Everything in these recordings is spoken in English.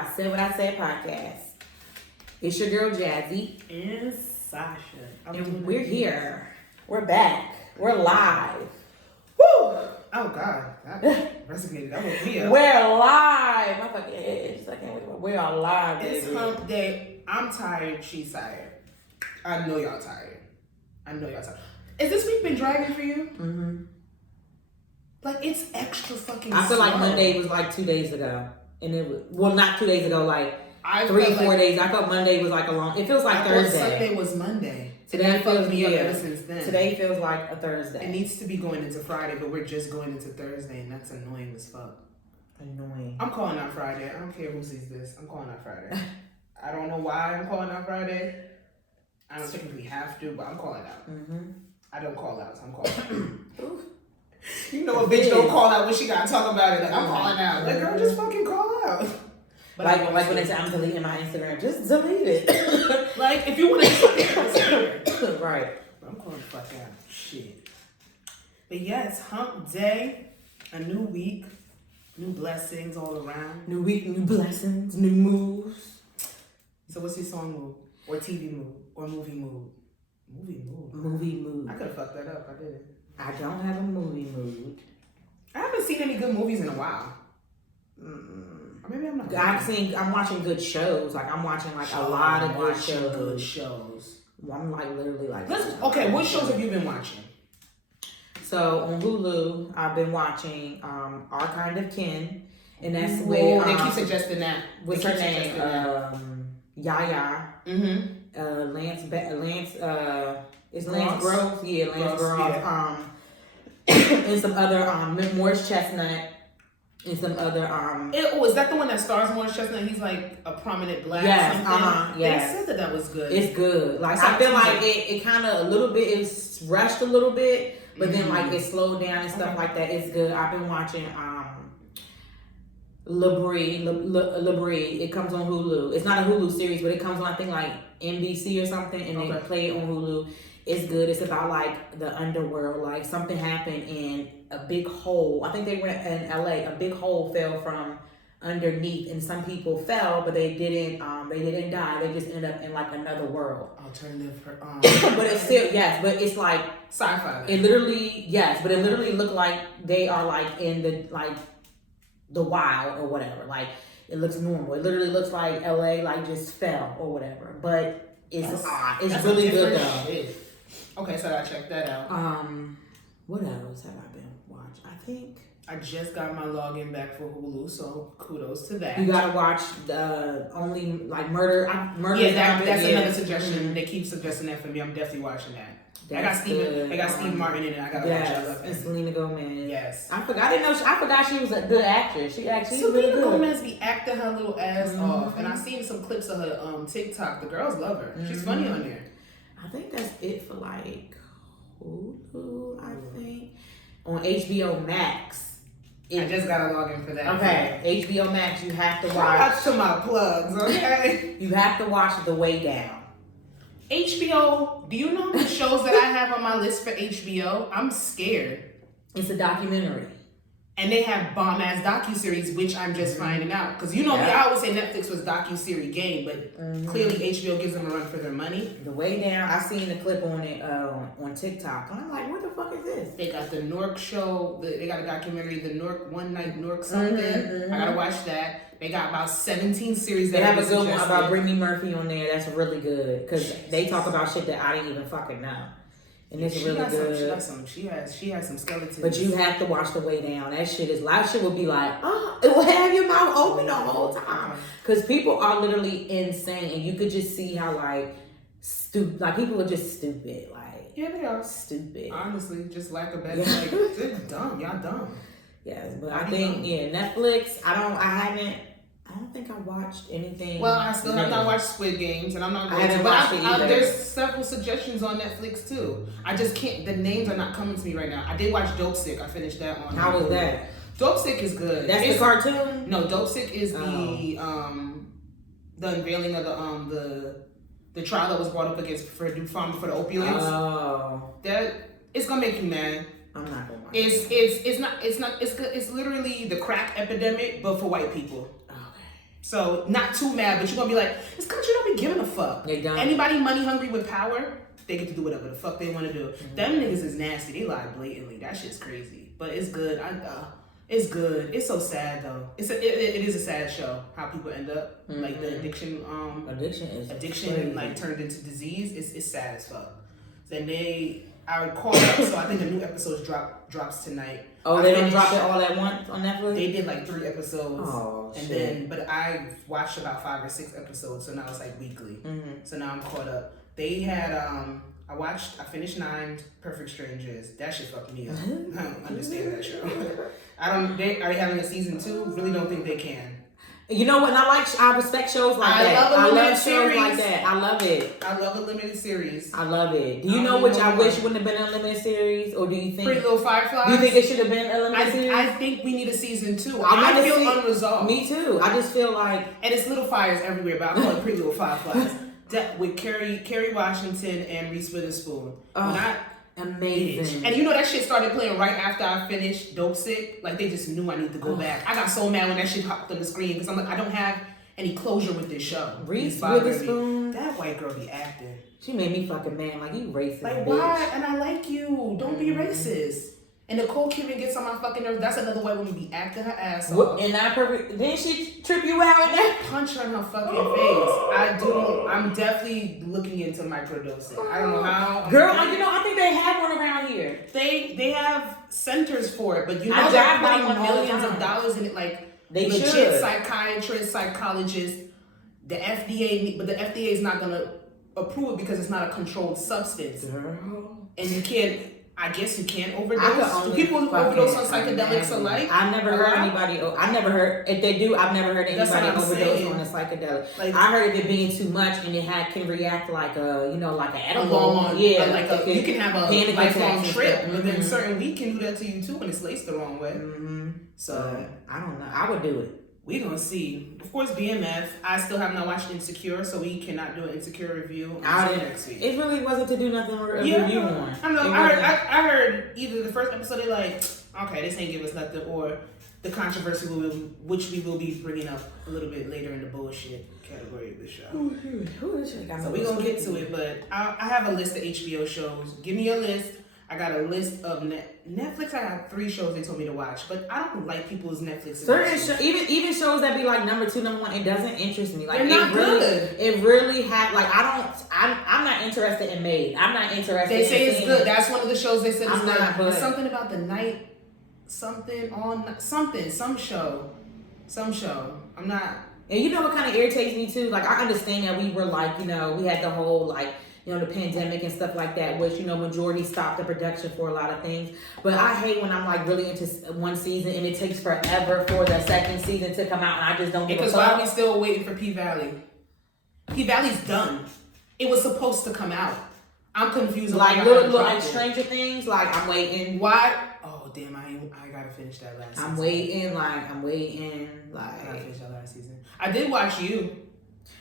my Said What I Said podcast. It's your girl Jazzy and Sasha. And we're here. We're back. We're live. Woo! Oh God. That resonated. That woke me up. We're live. My fucking head. I can't wait. We are live, baby. It's hump day. I'm tired. She's tired. I know y'all tired. Is this week been dragging for you? Mm-hmm. Like, it's extra fucking I feel slow. like Monday was like 2 days ago. And it was, well, not 2 days ago, like I 3-4 days. I felt Monday was like a long, it feels like Thursday. Sunday was Monday. Today fucked feels me up yeah. ever since then. Today feels like a Thursday. It needs to be going into Friday, but we're just going into Thursday, and that's annoying as fuck. Annoying. I'm calling out Friday. I don't care who sees this. I'm calling out Friday. I don't know why I'm calling out Friday. I don't technically have to, but I'm calling out. Mm-hmm. I don't call out, so I'm calling out. You know a bitch don't call out when she gotta talk about it. Like, I'm calling out. Like, girl, just fucking call out. But like when they say I'm deleting my Instagram, just delete it. Like, if you want to right. I'm calling the fuck out. Shit. But yeah, it's hump day. A new week. New blessings all around. New week, new blessings, new moves. So what's your song mood? Or TV mood? Or movie mood? Movie mood. I could have fucked that up. I didn't. I don't have a movie mood. I haven't seen any good movies in a while. Or maybe I'm not. I'm watching good shows. Like I'm watching like a lot of good shows. I'm like literally like. Okay, what shows have you been watching? So on Hulu, I've been watching Our Kind of Kin, and that's where they keep suggesting that. What's her name? Yaya. Mm-hmm. Is Lance Gross? Yeah, Lance Gross. Yeah. And some other Morris Chestnut. And some other is that the one that stars Morris Chestnut? He's like a prominent black something. Yes. They said that was good. It's good. Like I feel like it kind of a little bit. It's rushed a little bit, but then like it slowed down and stuff like that. It's good. I've been watching Labrie. It comes on Hulu. It's not a Hulu series, but it comes on I think like NBC or something, and they play it on Hulu. It's good. It's about like the underworld. Like something happened and a big hole. I think they were in LA. A big hole fell from underneath, and some people fell, but they didn't die. They just ended up in like another world. Alternative. But it's still but it's like sci-fi. It literally looked like they are like in the wild or whatever. Like it looks normal. It literally looks like LA like just fell or whatever. But it's odd. It's really good though. Shit. Okay, so I checked that out. What else have I been watching? I think I just got my login back for Hulu, so kudos to that. You gotta watch the only like murder. Yeah, that's another suggestion. Mm-hmm. They keep suggesting that for me. I'm definitely watching that. I got Steve Martin in it. I gotta watch that. And Selena Gomez. Yes. I forgot she was a good actress. She actually really good. Selena Gomez be acting her little ass off, and I seen some clips of her TikTok. The girls love her. She's funny on there. I think that's it for like Hulu. I think on HBO Max. I just gotta log in for that. Okay, HBO Max. You have to watch. Shout out to my plugs. Okay. You have to watch The Way Down. HBO. Do you know the shows that I have on my list for HBO? I'm scared. It's a documentary. And they have bomb-ass docuseries, which I'm just finding out. Because you know me, I always say Netflix was docuseries game, but clearly HBO gives them a run for their money. The Way Down, I seen the clip on it on TikTok. And I'm like, what the fuck is this? They got the Nork show. They got a documentary, the Nork One Night Nork something. I gotta watch that. They got about 17 series that they have a good one about Brittany Murphy on there. That's really good. Because they talk about shit that I didn't even fucking know. And it's really good. She has some skeletons. But you have to watch The Way Down. That shit will be like, it will have your mouth open the whole time. Because people are literally insane. And you could just see how like stupid, like people are just stupid. Like, yeah, they are stupid. Honestly, just lack of better. Like, they're dumb. Y'all dumb. Yes, but I think, Netflix, I don't think I watched anything. Well, I still have not watched Squid Games, and I'm not going to. But there's several suggestions on Netflix too. I just can't. The names are not coming to me right now. I did watch Dope Sick. I finished that one. How was that? Dope Sick is good. That's the cartoon. No, Dope Sick is the unveiling of the trial that was brought up against for the opioids. Oh, that it's gonna make you mad. I'm not gonna watch it's good. It's literally the crack epidemic, but for white people. So not too mad, but you're gonna be like, this country don't be giving a fuck. They don't. Anybody money hungry with power, they get to do whatever the fuck they want to do. Them niggas is nasty. They lie blatantly. That shit's crazy. But it's good. It's good. It's so sad though. It is a sad show. How people end up like the addiction. Addiction like turned into disease. It's sad as fuck. Then I caught up. So I think a new episode drops tonight. Oh, they didn't drop it all at once on Netflix? They did like 3 episodes. Oh, and shit. then, but I watched about 5 or 6 episodes, so now it's like weekly. So now I'm caught up. They had, I finished 9 Perfect Strangers. That shit fucked me up. I don't understand that show. Are they having a season 2? Really don't think they can. You know what? I respect shows like that. I love shows like that. I love it. I love a limited series. I love it. Do you know which I wish wouldn't have been a limited series? Or do you think... Pretty Little Fireflies? Do you think it should have been a limited series? I think we need a season 2. I feel unresolved. Me too. I just feel like... And it's little fires everywhere, but I call it Pretty Little Fireflies. With Kerry Washington and Reese Witherspoon. Amazing. And you know that shit started playing right after I finished Dope Sick. Like they just knew I need to go back. I got so mad when that shit popped on the screen because I'm like, I don't have any closure with this show. Reese Witherspoon. That white girl be acting. She made me fucking mad. Like, you racist, like, bitch. Why? And I like you. Don't be racist. And Nicole Kidman gets on my fucking nerves. That's another white woman be acting her ass off. And not perfect. Didn't she trip you out in that? Punch her in her fucking face. I'm definitely looking into microdosing. I don't know how. Girl, I think they have one around here. They have centers for it, but they're putting millions of dollars in it. Like they legit should. Psychiatrists, psychologists, the FDA, but the FDA is not gonna approve it because it's not a controlled substance. Girl. And you can't. I guess you can't overdose. Do people overdose on psychedelics alike? I've never heard anybody. I've never heard. If they do, I've never heard anybody overdose on a psychedelic. Like, I heard it being too much and it can react like an edible. You can have a lifelong trip, but then certain weed can do that to you too when it's laced the wrong way. So I don't know. I would do it. We're gonna see. Of course, BMF. I still have not watched Insecure, so we cannot do an Insecure review until next week. It really wasn't to do nothing review on. I know. I heard either the first episode they like, okay, this ain't give us nothing, or the controversy which we will be bringing up a little bit later in the bullshit category of the show. So we're gonna get to it, but I have a list of HBO shows. Give me a list. I got a list of Netflix. I got 3 shows they told me to watch, but I don't like people's Netflix. Certain even shows that be like number 2, number 1, it doesn't interest me. Like they're not good. It really had like I'm not interested in Made. I'm not interested. They say it's good. That's one of the shows they said it's good. But something about the night, some show. I'm not. And you know what kind of irritates me too? Like I understand that we were like we had the whole like. The pandemic and stuff like that, which, majority stopped the production for a lot of things. But I hate when I'm like really into one season and it takes forever for the second season to come out and I just don't give a fuck. Because why are we still waiting for P-Valley? P-Valley's done. It was supposed to come out. I'm confused. Like little like Stranger Things, like I'm waiting. Why? Oh damn, I gotta finish that last season. I'm waiting. I gotta finish that last season. I did watch You.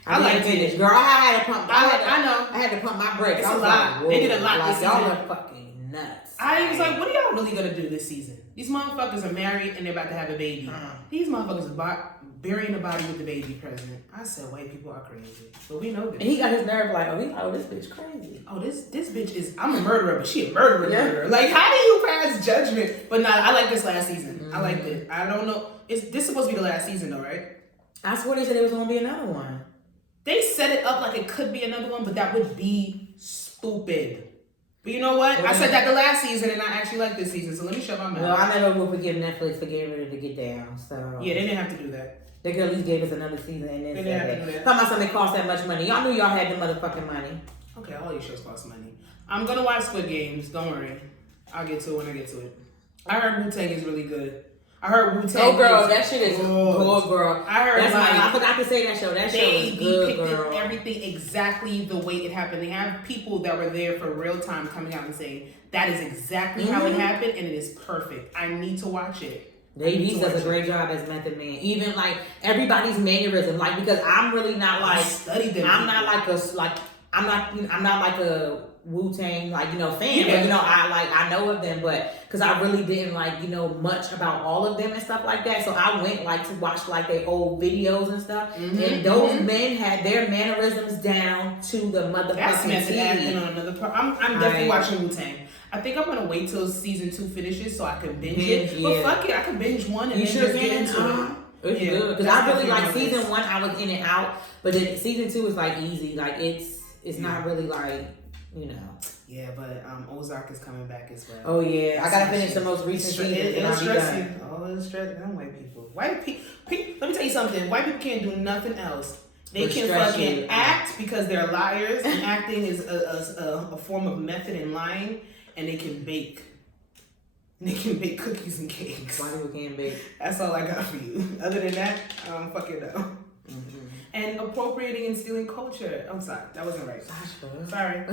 I liked it, girl. I had to pump. I know. I had to pump my brakes. It's a lot. They did a lot this season. Y'all are fucking nuts. I was like, what are y'all really gonna do this season? These motherfuckers are married and they're about to have a baby. These motherfuckers are burying the body with the baby present. I said, white people are crazy, but we know this. And he got his nerve like, this bitch crazy. Oh, this bitch is. I'm a murderer, but she a murderer. Like, how do you pass judgment? But I like this last season. I liked it. I don't know. This supposed to be the last season though, right? I swear they said there was gonna be another one. They set it up like it could be another one, but that would be stupid. But you know what? I said that the last season, and I actually like this season, so let me shut my mouth. Well, I never would forgive Netflix for getting rid of the Get Down. So yeah, they didn't have to do that. They could at least gave us another season and then they didn't have to do that. Talking about something cost that much money. Y'all knew y'all had the motherfucking money. Okay, all these shows cost money. I'm gonna watch Squid Games. Don't worry. I'll get to it when I get to it. I heard Wu-Tang is really good. I heard Wu-Tang. Oh, girl, that shit is good, girl. I heard I forgot to say that show. That show is good, girl. They depicted everything exactly the way it happened. They have people that were there for real time coming out and saying that is exactly how it happened, and it is perfect. I need to watch it. He does a great job as Method Man. Even like everybody's mannerism, like because I'm really not like studied them. I'm not like I'm not like a Wu-Tang fan, but I know of them, but because I really didn't much about all of them and stuff like that, so I went to watch their old videos and stuff, and those men had their mannerisms down to the motherfucking That's method T. acting on another part. I'm definitely watching Wu-Tang. I think I'm gonna wait till season 2 finishes so I can binge it. Yeah. But fuck it, I can binge 1 and then just get into it. It's good because I really like season 1. I was in and out, but then season 2 is easy. It's not really Yeah, but Ozark is coming back as well. Oh yeah, I gotta finish the most recent season. It's stressing. Oh, it's stressing. Them white people. White people. Let me tell you something. White people can't do nothing else. They can fucking act because they're liars, and acting is a form of method in lying, and they can bake. They can bake cookies and cakes. White people can't bake. That's all I got for you. Other than that, I don't fucking know. And appropriating and stealing culture. I'm sorry, that wasn't right. Sorry.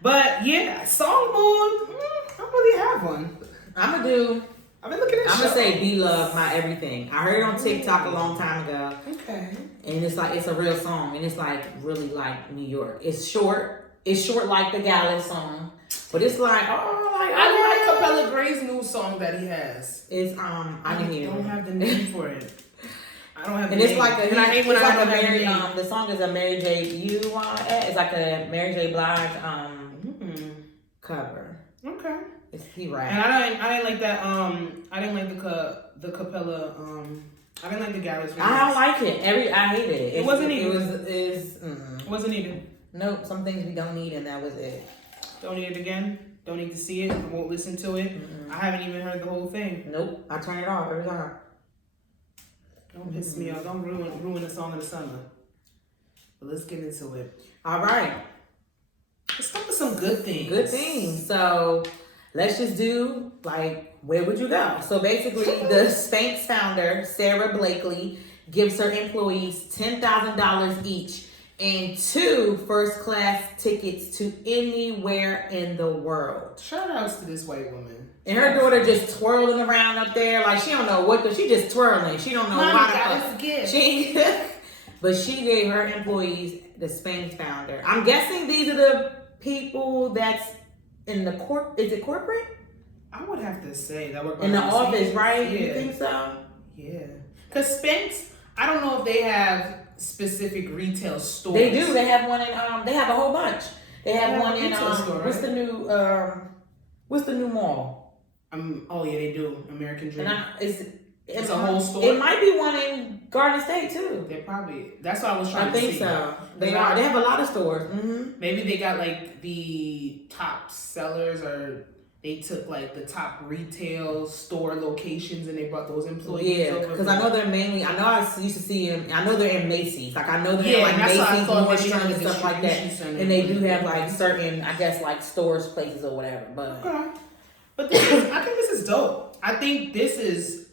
But yeah, song mood. I don't really have one. I've been looking at. I'm gonna say "Be Love" My Everything. I heard it on TikTok a long time ago. Okay. And it's it's a real song, and it's really New York. It's short. It's short like the Gallus song, but it's I like Capella Gray's new song that he has. It's I don't have the name for it. I don't have. And it's the song is a Mary J. It's like a Mary J. Blige cover. Okay. He rap. And I didn't like that. I didn't like the Capella. I didn't like the Gallus. I don't like it. I hated it. It wasn't needed. It wasn't needed. Nope. Some things we don't need, and that was it. Don't need it again. Don't need to see it. Won't listen to it. I haven't even heard the whole thing. Nope. I turn it off every time. Don't piss me off. Don't ruin the song of the summer. But let's get into it. All right. Let's start with some good things. Good things. So let's just do where would you go? So basically, the Spanx founder, Sarah Blakely, gives her employees $10,000 each and 2 first-class tickets to anywhere in the world. Shout outs to this white woman. And her daughter just twirling around up there she don't know what she just twirling. She don't know why. But she gave her employees, the Spanx founder. I'm guessing these are the people that's in the is it corporate? I would have to say that we're in the office, right? Yeah. You think so? Yeah. Because Spanx, I don't know if they have specific retail stores. They do. They have one in they have a whole bunch. They have one in store, right? what's the new mall? Oh yeah, they do. American Dream. It's a whole store. It might be one in Garden State too. They probably. That's what I was trying to see. I think so. They are. They have a lot of stores. Mm-hmm. Maybe they got the top sellers, or they took the top retail store locations and they brought those employees over. Because I know they're mainly. I know I used to see them. I know they're in Macy's. I know they're in Macy's, Nordstrom and stuff like that. And they do have certain, I guess, stores, places or whatever. But okay. But I think this is dope. I think this is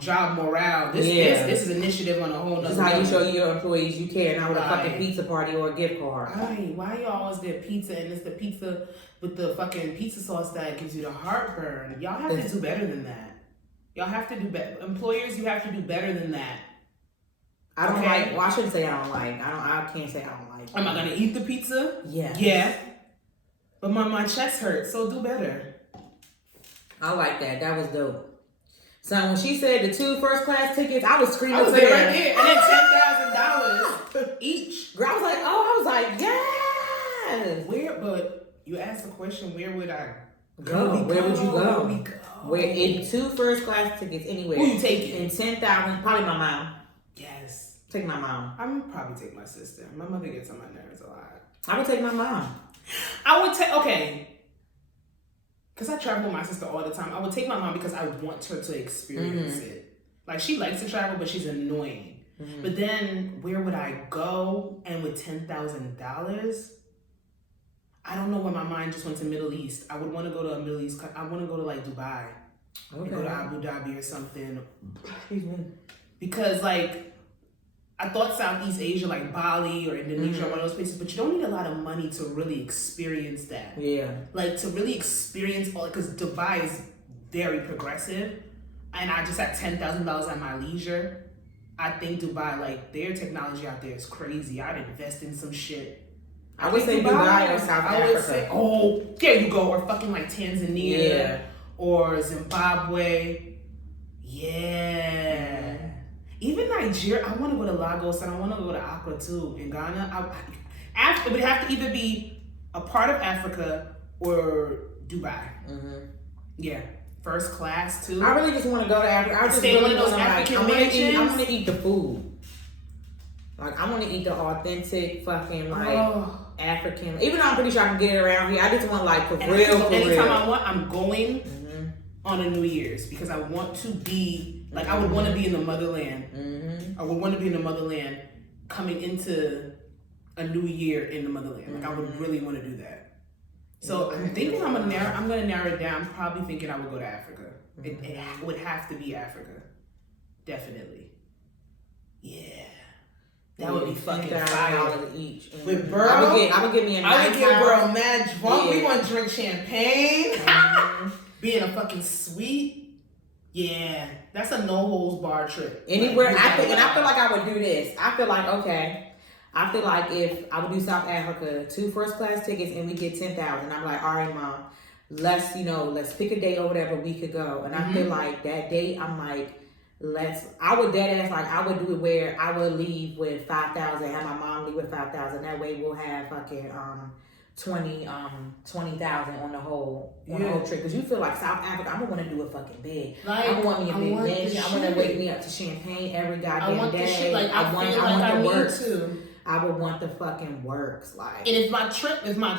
job morale. This is initiative on a whole nother level. This is how you show your employees you care, not with a fucking pizza party or a gift card. Right. Why y'all always get pizza and it's the pizza with the fucking pizza sauce that gives you the heartburn? Y'all have to do better than that. Y'all have to do better. Employers, you have to do better than that. I don't like. Well, I shouldn't say I don't like. I can't say I don't like. Am I gonna eat the pizza? Yeah. Yeah. But my chest hurts, so do better. I like that. That was dope. So when she said the 2 first-class tickets, I was screaming. I was there right there, and then $10,000 each. Girl, I was like, yes. But you asked the question, where would I go? Where would you go? Where in 2 first-class tickets anywhere? Who you taking? And $10,000, probably my mom. Yes. Take my mom. I would probably take my sister. My mother gets on my nerves a lot. I would take my mom. I would take, okay. Because I travel with my sister all the time. I would take my mom because I want her to experience it. She likes to travel, but she's annoying. Mm-hmm. But then, where would I go? And with $10,000, I don't know where my mind just went to Middle East. I would want to go to a Middle East. I want to go to Dubai. Okay. Go to Abu Dhabi or something. Excuse me. Because I thought Southeast Asia, Bali or Indonesia, one of those places, but you don't need a lot of money to really experience that. Yeah. To really experience because Dubai is very progressive, and I just had $10,000 at my leisure. I think Dubai, their technology out there is crazy. I'd invest in some shit. I would say Dubai or South Africa. Say, oh, there you go. Or fucking like Tanzania or Zimbabwe. Yeah. Even Nigeria. I want to go to Lagos and I want to go to Accra too. In Ghana. It would have to either be a part of Africa or Dubai. Yeah. First class too. I really just want to go to Africa. I just stay in one of those African mansions. I want to eat the food. Like, I want to eat the authentic fucking, like, African. Even though I'm pretty sure I can get it around here, I just want, like, for real. Anytime I want, I'm going on a New Year's because I want to be, like, I would want to be in the motherland. I would want to be in the motherland coming into a new year in the motherland. Like, I would really want to do that. So I'm thinking I'm gonna narrow it down. I'm probably thinking I would go to Africa. It would have to be Africa. Definitely. Yeah. That would be fucking fire. Each. With Burl, I would get me a nice I would get Burl mad drunk. We want to drink champagne. Be in a fucking suite. Yeah. That's a no holds bar trip. Anywhere. I feel like I would do this. I feel like, okay. I feel like if I would do South Africa, 2 first class tickets and we get 10,000, I'm like, all right, Mom, let's pick a date or whatever we could go. And I feel like that date, I'm like, I would do it where I would leave with 5,000, have my mom leave with 5,000. That way we'll have fucking 20,000 on the whole trip. Because you feel like South Africa, I'm gonna want to do it fucking big. Like, I want me a big mansion. I want to wake me up to champagne every goddamn day. I want the works. I would want the fucking works. Like, and if my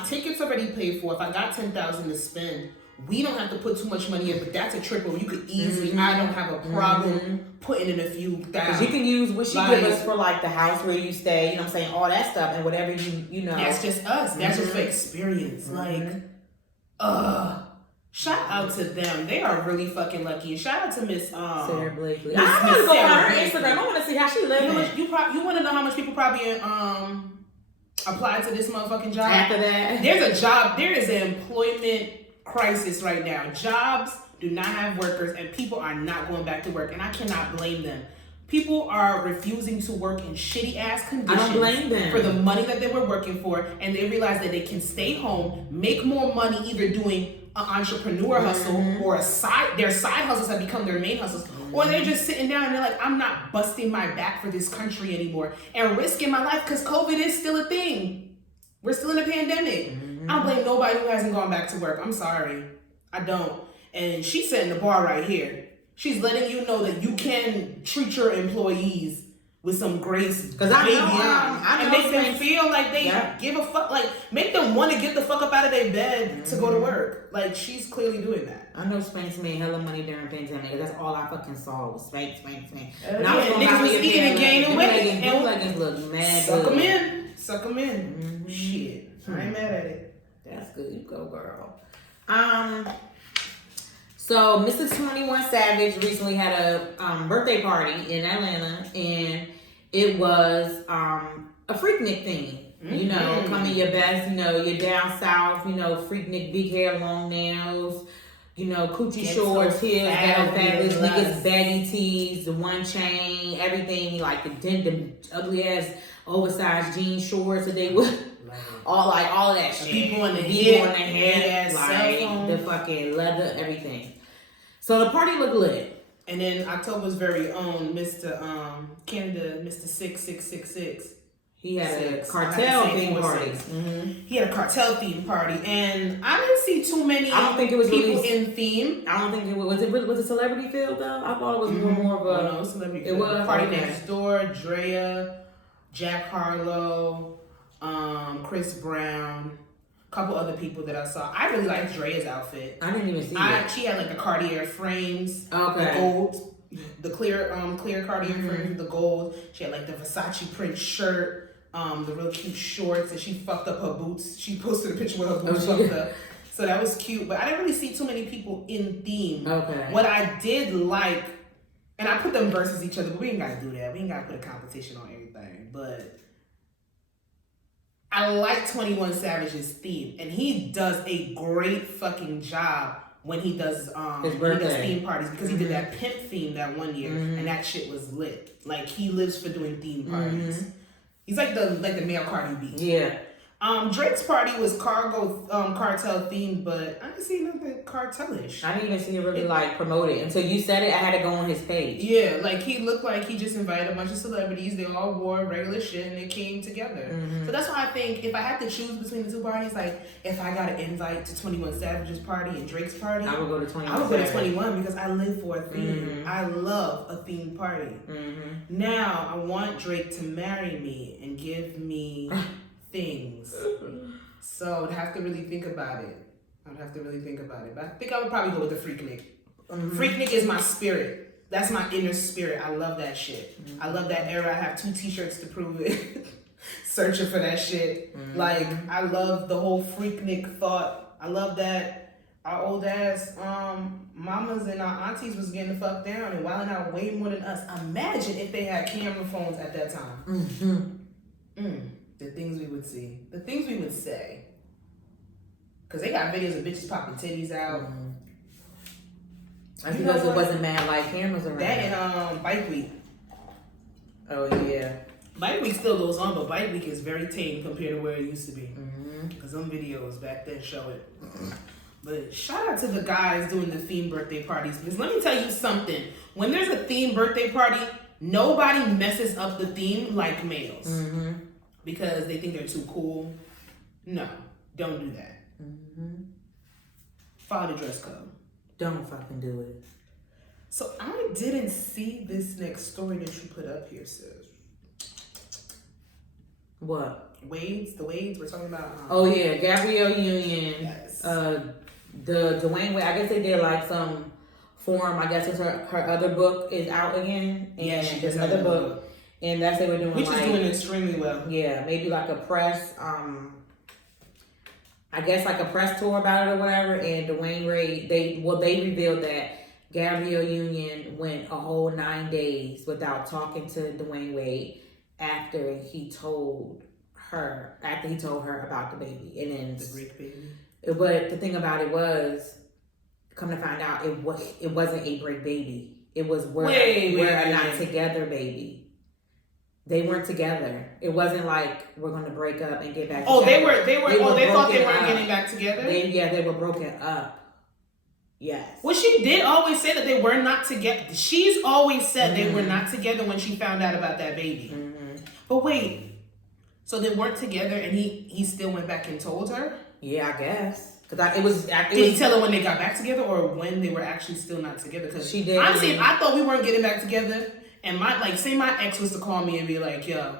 ticket's already paid for, if I got 10,000 to spend, we don't have to put too much money in, but that's a trip where you could easily, I don't have a problem putting in a few thousand. Because you can use what she give us for like the house where you stay, you know what I'm saying, all that stuff, and whatever you know. That's just us. That's just for experience. Like, shout out to them. They are really fucking lucky. And shout out to Miss Sarah Blakely. I want to go on her Instagram. I want to see how she living. You want to know how much people probably applied to this motherfucking job? After that, there's a job. There is an employment crisis right now. Jobs do not have workers and people are not going back to work, and I cannot blame them. People are refusing to work in shitty ass conditions. I don't blame them. For the money that they were working for, and they realize that they can stay home, make more money either doing an entrepreneur hustle or their side hustles have become their main hustles, or they're just sitting down and they're like, I'm not busting my back for this country anymore and risking my life because COVID is still a thing. We're still in a pandemic. I don't blame nobody who hasn't gone back to work. I'm sorry. I don't. And she's setting the bar right here. She's letting you know that you can treat your employees with some grace. Because I know, and make them feel like they give a fuck. Like, make them want to get the fuck up out of their bed to go to work. Like, she's clearly doing that. I know Spanx made hella money during pandemic. That's all I fucking saw was Spanx. And niggas was eating and gaining weight. And leggings look mad Suck good. them in. Suck them in. Shit. I ain't mad at it. That's good. You go, girl. So Mr. 21 Savage recently had a birthday party in Atlanta, and it was a Freaknik theme. You know, come in your best. You know, you're down south. You know, Freaknik, big hair, long nails. You know, coochie shorts, heels, ghetto fabulous, niggas, baggy tees, the one chain, everything like the ugly ass oversized jean shorts that they would. All of that shit. People in the head, like the fucking leather, everything. So the party looked lit. And then October's very own Mr. Canada, Mr. 6666. He had a cartel theme party. He had a cartel theme party, and I didn't see too many. I don't think it was people really in theme. I don't think it was. Was it celebrity filled though? I thought it was more of a. No, it was celebrity. It was Party Next Door, Drea, Jack Harlow. Chris Brown, a couple other people that I saw. I really liked Drea's outfit. I didn't even see it. She had like the Cartier frames, okay, the gold, the clear Cartier frames with the gold. She had like the Versace print shirt, the real cute shorts, and she fucked up her boots. She posted a picture with her boots fucked up. So that was cute, but I didn't really see too many people in theme. Okay. What I did like, and I put them versus each other, but we ain't gotta do that. We ain't gotta put a competition on everything, but I like 21 Savage's theme, and he does a great fucking job when he does theme parties, because he did that pimp theme that one year, and that shit was lit. Like, he lives for doing theme parties. He's like the male Cardi B. Yeah. Drake's party was cargo cartel themed, but I didn't see nothing cartelish. I didn't even see it really like promoted until you said it. I had to go on his page. Yeah, like he looked like he just invited a bunch of celebrities. They all wore regular shit and they came together. Mm-hmm. So that's why I think if I had to choose between the two parties, like if I got an invite to 21 Savage's party and Drake's party, I would go to 21. I would go to 21 because I live for a theme. Mm-hmm. I love a themed party. Mm-hmm. Now I want Drake to marry me and give me things. So I'd have to really think about it. But I think I would probably go with the Freaknik. Mm-hmm. Freaknik is my spirit. That's my inner spirit. I love that shit. Mm-hmm. I love that era. I have 2 t-shirts to prove it. Searching for that shit. Mm-hmm. Like, I love the whole Freaknik thought. I love that our old ass mamas and our aunties was getting the fuck down and wilding out way more than us. Imagine if they had camera phones at that time. Mm-hmm. The things we would see. The things we would say. Because they got videos of bitches popping titties out. Mm-hmm. That's because it wasn't mad like cameras around. That and Bike Week. Oh, yeah. Bike Week still goes on, but Bike Week is very tame compared to where it used to be. Mm-hmm. Because some videos back then show it. But shout out to the guys doing the theme birthday parties. Because let me tell you something. When there's a theme birthday party, nobody messes up the theme like males. Mm-hmm. Because they think they're too cool. No, don't do that. Mm-hmm. Follow the dress code. Don't fucking do it. So I didn't see this next story that you put up here, sis. What? The Wades, we're talking about. Oh yeah, Gabrielle Union. Yes. The Dwayne Wade. I guess they did like some forum. I guess it's her other book is out again. And Yeah, she there's does another book. And that's they were doing which like, is doing extremely well. Yeah, maybe like a press. I guess like a press tour about it or whatever. And Dwayne Wade, they revealed that Gabrielle Union went a whole 9 days without talking to Dwayne Wade after he told her about the baby. And then The Greek baby. But the thing about it was, come to find out, it wasn't a break baby. It was we're not together baby. They weren't together. It wasn't like we're gonna break up and get back together. They thought they weren't up. getting back together? They were broken up. Yes. Well, she did always say that they were not together. She's always said they were not together when she found out about that baby. Mm-hmm. But wait, so they weren't together and he still went back and told her? Yeah, I guess. Did he tell her when they got back together or when they were actually still not together? Because she did. Honestly, I thought we weren't getting back together. And say my ex was to call me and be like, yo,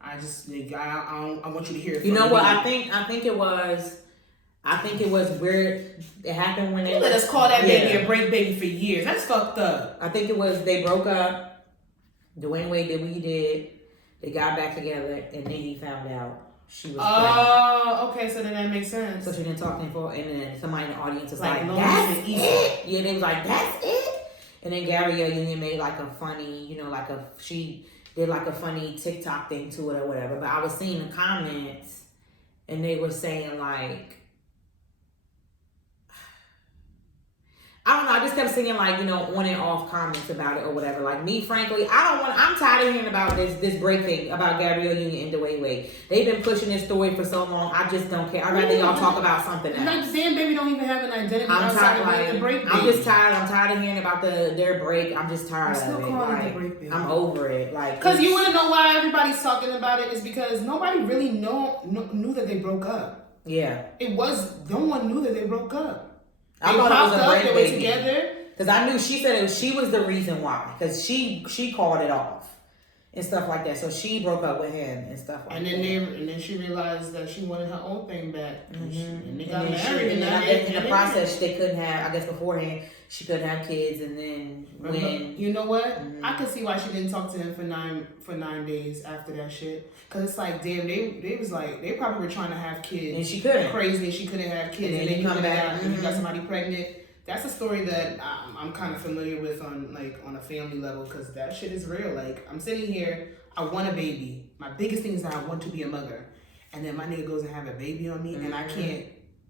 I want you to hear it from You know me. what? I think it was weird. It happened when they let us call that baby a break baby for years. That's fucked up. I think it was they broke up. Dwayne Wade did what he did. They got back together, and then he found out she was pregnant. Oh, okay, so then that makes sense. So she didn't talk to him for, and then somebody in the audience was like that's it. Yeah, they was like, that's it. And then Gabrielle Union made like a funny, she did like a funny TikTok thing to it or whatever. But I was seeing the comments, and they were saying like, I don't know, I just kept seeing like, on and off comments about it or whatever. Like me, frankly, I'm tired of hearing about this break thing about Gabrielle Union and Dwayne Wade. They've been pushing this story for so long, I just don't care. I'd rather y'all talk about something else. Like, damn baby don't even have an identity outside of the break baby. I'm just tired. I'm tired of hearing about their break. I'm just tired of it. Like, the break baby. I'm over it. Like, because you want to know why everybody's talking about it is because nobody really knew that they broke up. Yeah. No one knew that they broke up. I thought it was a break they baby. Were together. Because I knew she said she was the reason why. Because she called it off and stuff like that. So she broke up with him and stuff like that. And then she realized that she wanted her own thing back. Mm-hmm. And they got married. And I guess in the process, they couldn't have. I guess beforehand she couldn't have kids. And then when you know what, I could see why she didn't talk to him for 9 days after that shit. Because it's like, damn, they probably were trying to have kids. And she couldn't. Crazy, and she couldn't have kids. And then you come back and you got somebody pregnant. That's a story that I'm kind of familiar with on a family level because that shit is real. Like, I'm sitting here, I want a baby. My biggest thing is that I want to be a mother. And then my nigga goes and have a baby on me and I can't,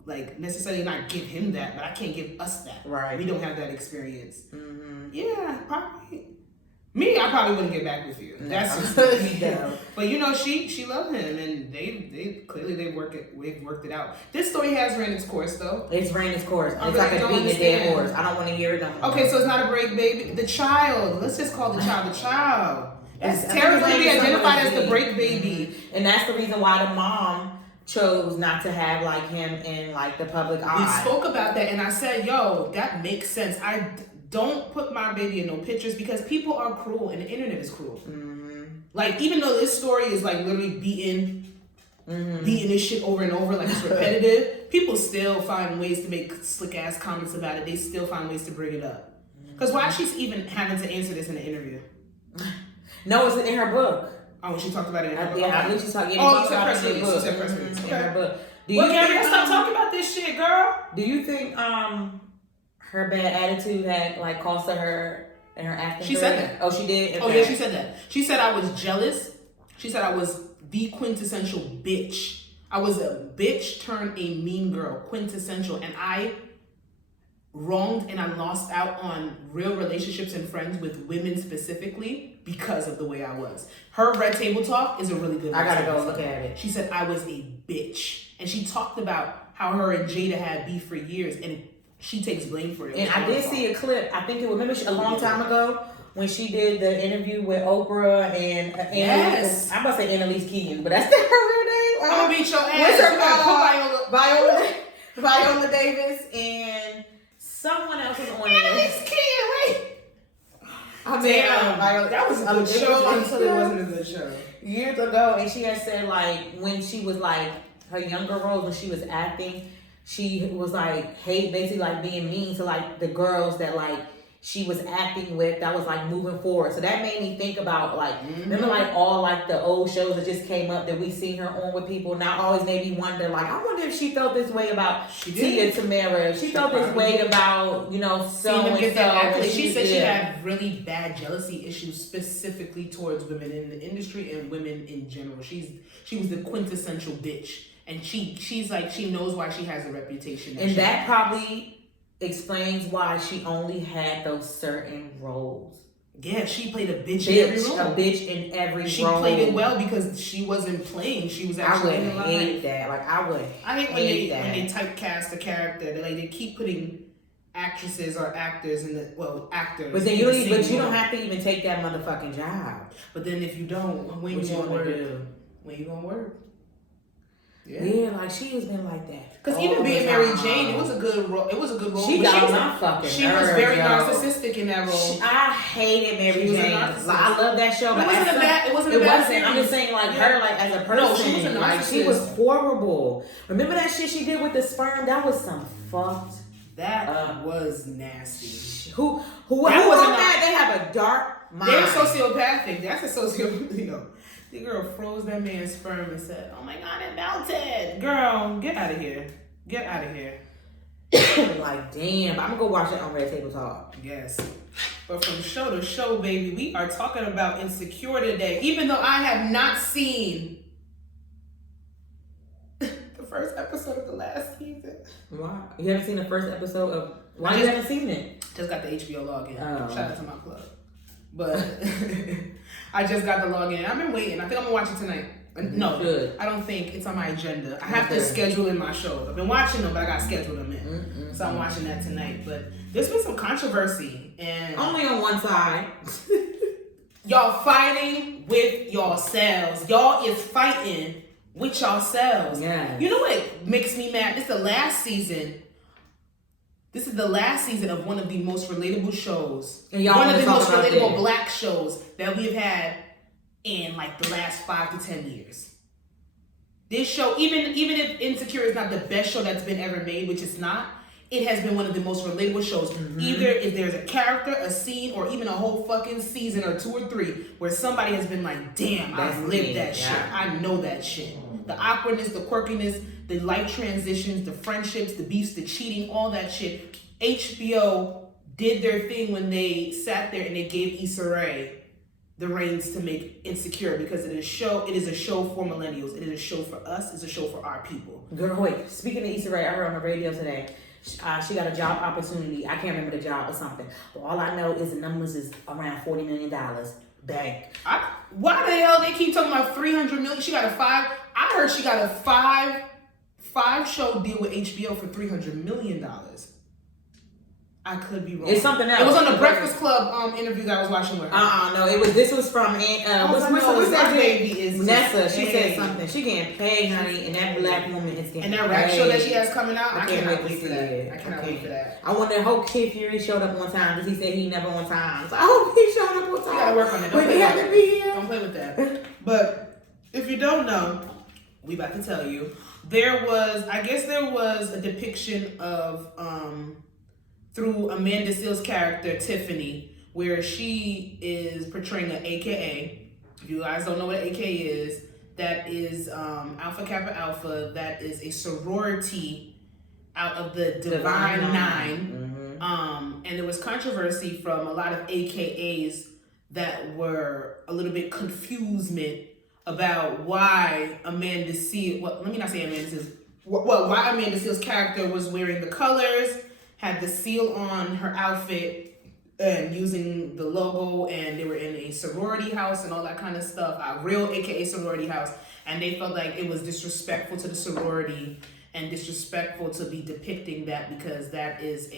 like, necessarily not give him that, but I can't give us that. Right. We don't have that experience. Mm-hmm. Yeah, probably. Me, I probably wouldn't get back with you. No. That's just No. But you know, she loved him, and they clearly they've worked it out. This story has ran its course, though. It's ran its course. I It's really like a don't beating a understand. dead horse. I don't want to hear it no more. Okay, so it's not a break baby. The child. Let's just call the child the child. That's It's- terribly I think it's identified as the something- break baby. And that's the reason why the mom chose not to have like him in like the public eye. We spoke about that, and I said, "Yo, that makes sense." Don't put my baby in no pictures because people are cruel, and the internet is cruel. Mm-hmm. Like, even though this story is like literally beating this shit over and over, like it's repetitive, people still find ways to make slick ass comments about it. They still find ways to bring it up. Because why she's even having to answer this in an interview? No, it's in her book. Oh, when she talked about it in her book. Yeah, I believe she's talking. Yeah, Oh, she you said talked press about it in release. the You said book. press release. In Okay. her book. Do Well, you Gabrielle, think, stop talking about this shit, girl. Do you think her bad attitude had like cost her in her acting? She said that. Oh, she did. Oh yeah, she said that. She said I was jealous. She said I was the quintessential bitch. I was a bitch turned a mean girl, quintessential, and I wronged and I lost out on real relationships and friends with women specifically because of the way I was. Her Red Table Talk is a really good. I gotta Red go Table look Talk. at it. She said I was a bitch, and she talked about how her and Jada had beef for years, and she takes blame for it. And I did see a clip. I think it was, remember a long time ago when she did the interview with Oprah and Yes. I'm about to say Annalise Keaton, but that's her real name. I'm gonna beat your ass. What's her You gotta put Viola Davis and someone else was on there. Annalise Keaton, wait. I mean, Damn, Viola, that was a good show until it wasn't a good show. Years ago, and she had said like when she was like her younger roles when she was acting, she was like basically like being mean to like the girls that like she was acting with that was like moving forward. So that made me think about like remember like all like the old shows that just came up that we seen her on with people. Now always made me wonder like I wonder if she felt this way about Tia Tamara. She felt this way about so and so. She said she had really bad jealousy issues specifically towards women in the industry and women in general. She was the quintessential bitch, and she's like she knows why she has a reputation. And that probably explains why she only had those certain roles. Yeah, she played a bitch in every role. A bitch in every role. She played it well because she wasn't playing. She was actually in line. I would hate that. Like I hate when they typecast a character. They keep putting actresses or actors in the actors. But then you don't have to even take that motherfucking job. But then if you don't, when you gonna work? When you gonna work? Yeah, like she has been like that. Because even being Mary Jane, it was a good role. It was a good role. She got my fucking She was very narcissistic in that role. I hated Mary Jane. Like, I love that show. It wasn't a bad series. I'm just saying, like her, like as a person, no, she was a narcissist. Like she was horrible. Remember that shit she did with the sperm? That was some fucked. That was nasty. Who wrote that? They have a dark mind. They're sociopathic. That's a sociopath. The girl froze that man's sperm and said, "Oh my God, it melted." Girl, get out of here. Get out of here. Like, damn. I'm gonna go watch it on Red Table Talk. Yes. But from show to show, baby, we are talking about Insecure today. Even though I have not seen the first episode of the last season. Why? You haven't seen the first episode of... Why you haven't seen it? Just got the HBO login. Oh. Shout out to my plug. But I just got the login. I've been waiting. I think I'm gonna watch it tonight. No, good. I don't think it's on my agenda. I have to schedule in my shows. I've been watching them, but I got to schedule them in. So I'm watching that tonight. But there's been some controversy, and only on one side. Y'all fighting with yourselves. Y'all is fighting with yourselves. Yeah. You know what makes me mad? This is the last season. This is the last season of one of the most relatable shows. And y'all one of the most relatable that. Black shows that we've had in like the last 5 to 10 years. This show, even if Insecure is not the best show that's been ever made, which it's not, it has been one of the most relatable shows. Either if there's a character, a scene, or even a whole fucking season or 2 or 3 where somebody has been like, damn, I've lived that shit. I know that shit. The awkwardness, the quirkiness, the life transitions, the friendships, the beefs, the cheating, all that shit. HBO did their thing when they sat there and they gave Issa Rae the reins to make Insecure, because it is a show for millennials. It is a show for us. It's a show for our people. Girl, wait. Speaking of Issa Rae, I heard on the radio today She got a job opportunity. I can't remember the job or something. But all I know is the numbers is around $40 million. Bank. Why the hell they keep talking about 300 million? She got a I heard she got a five show deal with HBO for $300 million. I could be wrong. It's something else. It was on the Breakfast Club interview that I was watching with her. No, this was from what's that baby is Nessa. She said something. She getting paid, honey, and that black woman is getting paid. And that rap show that she has coming out, I cannot wait for that. It. I cannot wait for that. I wonder, hope Kid Fury showed up on time because he said he never on time. So I hope he showed up on time. You gotta work on it. But he had to be here. Don't play with that. But if you don't know, we about to tell you. There was a depiction of through Amanda Seales' character Tiffany, where she is portraying an AKA. If you guys don't know what an AKA is, that is Alpha Kappa Alpha. That is a sorority out of the Divine Nine. And there was controversy from a lot of AKAs that were a little bit confusement about why Amanda Seales. Well, let me not say Amanda Seales. Why Amanda Seales' character was wearing the colors, had the seal on her outfit, and using the logo, and they were in a sorority house and all that kind of stuff, a real AKA sorority house, and they felt like it was disrespectful to the sorority and disrespectful to be depicting that because that is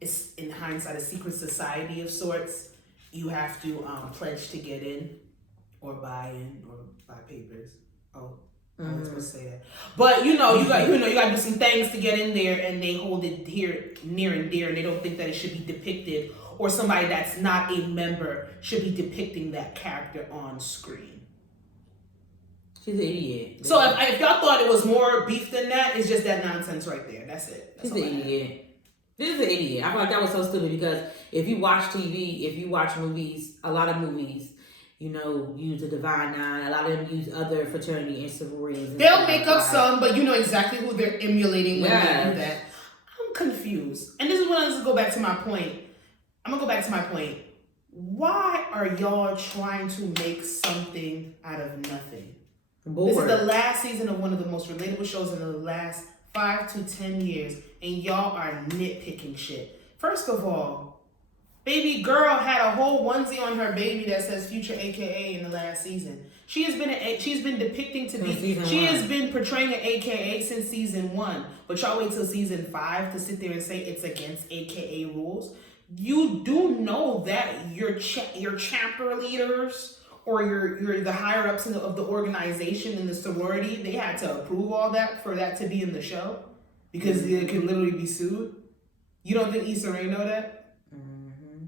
it's in hindsight a secret society of sorts. You have to pledge to get in or buy papers. I was supposed to say that, but you got to do some things to get in there, and they hold it here near and dear, and they don't think that it should be depicted, or somebody that's not a member should be depicting that character on screen. She's an idiot. So if y'all thought it was more beef than that, it's just that nonsense right there. That's it. She's an idiot. This is an idiot. I feel like that was so stupid because if you watch TV, if you watch movies, a lot of movies, use the Divine Nine. A lot of them use other fraternity and sororities. They'll make up some, but you know exactly who they're emulating when they do that. I'm confused. And this is when I go back to my point. I'm going to go back to my point. Why are y'all trying to make something out of nothing? This is the last season of one of the most relatable shows in the last 5 to 10 years, and y'all are nitpicking shit. First of all, baby girl had a whole onesie on her baby that says Future AKA in the last season. She's been depicting to be. She has been portraying an AKA since season 1. But y'all wait till season 5 to sit there and say it's against AKA rules. You do know that your chapter leaders or your the higher ups of the organization in the sorority, they had to approve all that for that to be in the show because it could literally be sued. You don't think Issa Rae know that?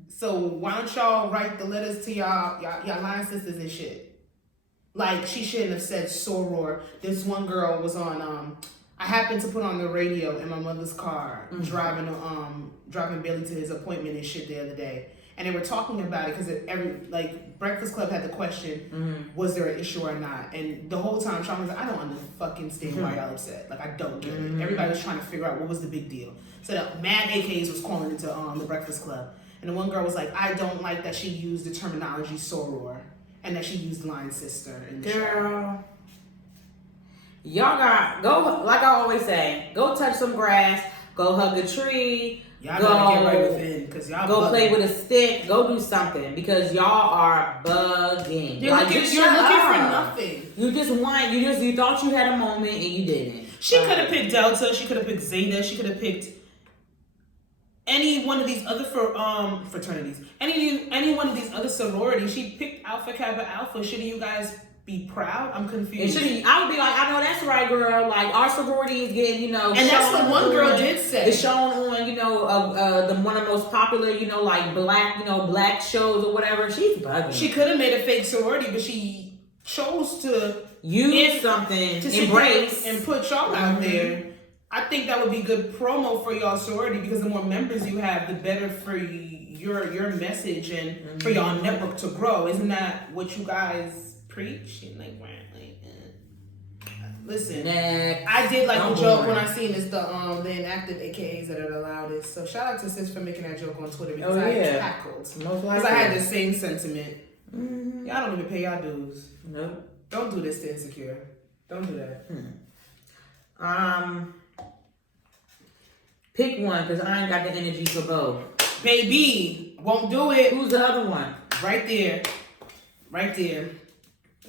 So why don't y'all write the letters to y'all line sisters and shit? Like, she shouldn't have said soror. This one girl was on, I happened to put on the radio in my mother's car, driving Billy to his appointment and shit the other day. And they were talking about it because Breakfast Club had the question, was there an issue or not? And the whole time, Sean was like, I don't understand why y'all upset. Like, I don't get it. Everybody was trying to figure out what was the big deal. So the mad AKs was calling into the Breakfast Club. And the one girl was like, I don't like that she used the terminology soror and that she used line sister in the show. Y'all go, like I always say, go touch some grass, go hug a tree, y'all gotta get right within, because y'all go play with a stick, go do something, because y'all are bugging. You're looking for nothing. You thought you had a moment and you didn't. She could have picked Delta, she could have picked Zeta, she could have picked any one of these other fraternities, any one of these other sororities. She picked Alpha Kappa Alpha. Shouldn't you guys be proud? I'm confused. I would be like, I know that's right, girl. Like, our sorority is getting, and that's what one girl did say. It's shown on, the one of the most popular, black shows or whatever. She's bugging. She could have made a fake sorority, but she chose to use something, to embrace, and put y'all out there. I think that would be good promo for y'all sorority, because the more members you have, the better for your message and for y'all network to grow. Isn't that what you guys preach? And listen, I did like the joke when I seen this, the inactive AKAs that are the loudest. So shout out to Sis for making that joke on Twitter, because I tackled. Because I had the same sentiment. Y'all don't even pay y'all dues. Nope. Don't do this to Insecure. Don't do that. Pick one, because I ain't got the energy for both. Baby, won't do it. Who's the other one? Right there. Right there.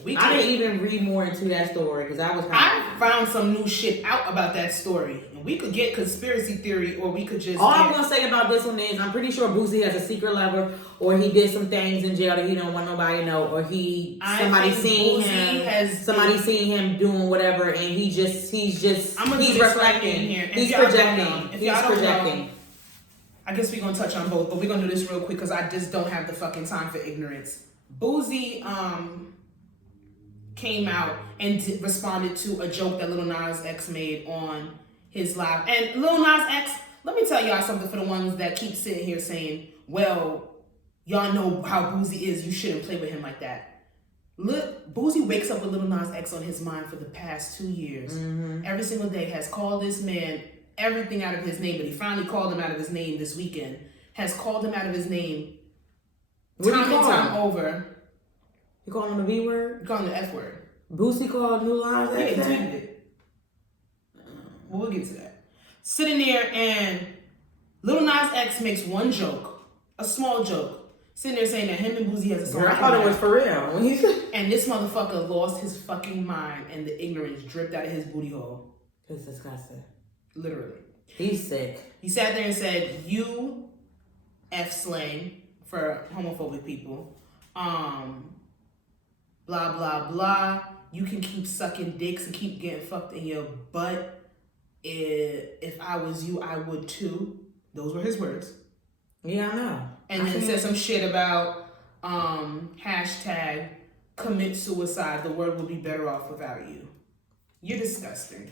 I didn't even read more into that story because I found some new shit out about that story. And we could get conspiracy theory, or we could just. All I'm gonna say about this one is I'm pretty sure Boosie has a secret lover, or he did some things in jail that he don't want nobody to know, or somebody seen him doing whatever, and he's reflecting. He's projecting. I guess we're gonna touch on both, but we're gonna do this real quick because I just don't have the fucking time for ignorance. Boosie came out and responded to a joke that Lil Nas X made on his live. And Lil Nas X, let me tell y'all something for the ones that keep sitting here saying, well, y'all know how Boosie is, you shouldn't play with him like that. Look, Boosie wakes up with Lil Nas X on his mind for the past 2 years. Mm-hmm. Every single day has called this man everything out of his name, but he finally called him out of his name this weekend. Has called him out of his name time and time over. You call him the B word? You call him the F word. Boosie called Lil Nas X? Yeah, he tweeted it. Well, we'll get to that. Sitting there and Lil Nas X makes one joke, a small joke, sitting there saying that him and Boosie has a song. I thought it was for real. And this motherfucker lost his fucking mind and the ignorance dripped out of his booty hole. It's disgusting. Literally. He's sick. He sat there and said, you F slang for homophobic people. Blah, blah, blah. You can keep sucking dicks and keep getting fucked in your butt. If I was you, I would too. Those were his words. Yeah, I know. And then said some shit about hashtag commit suicide. The world will be better off without you. You're disgusting.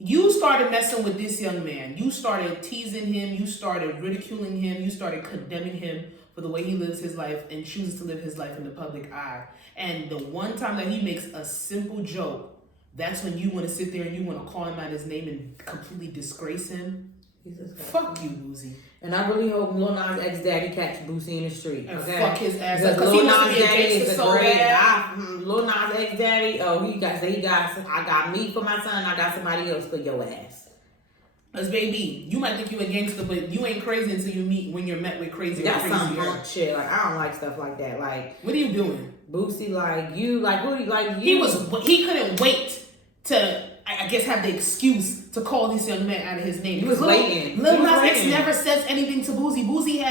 You started messing with this young man. You started teasing him. You started ridiculing him. You started condemning him for the way he lives his life and chooses to live his life in the public eye. And the one time that he makes a simple joke, that's when you want to sit there and you want to call him out his name and completely disgrace him. Fuck you, Boosie. And I really hope Lil Nas X daddy catch Boosie in the street. And okay? fuck his ass up. Because Lil Nas daddy is so bad. Lil Nas X daddy, I got me for my son, I got somebody else for your ass. Because baby, you might think you a gangster, but you ain't crazy until when you're met with crazy. That's some punk shit. Like, I don't like stuff like that. Like, what are you doing? Boosie, he couldn't wait to, I guess, have the excuse to call this young man out of his name. He was waiting. Lil Nas X never says anything to Boosie. Boosie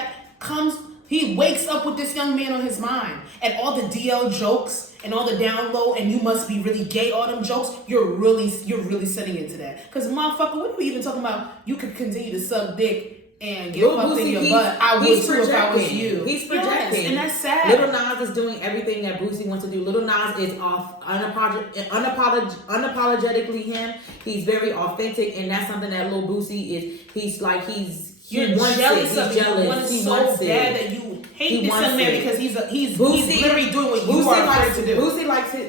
he wakes up with this young man on his mind. And all the DL jokes and all the down low and you must be really gay, all them jokes, you're really setting into that. Because motherfucker, what are we even talking about? You could continue to suck dick and get fucked in your butt. I would too if I was you. He's projecting. Yes, and that's sad. Little Nas is doing everything that Boosie wants to do. Little Nas is unapologetically him. He's very authentic, and that's something that Lil Boosie is. You're jealous of him. He so bad that you hate this young man because he's literally doing what you are afraid to do.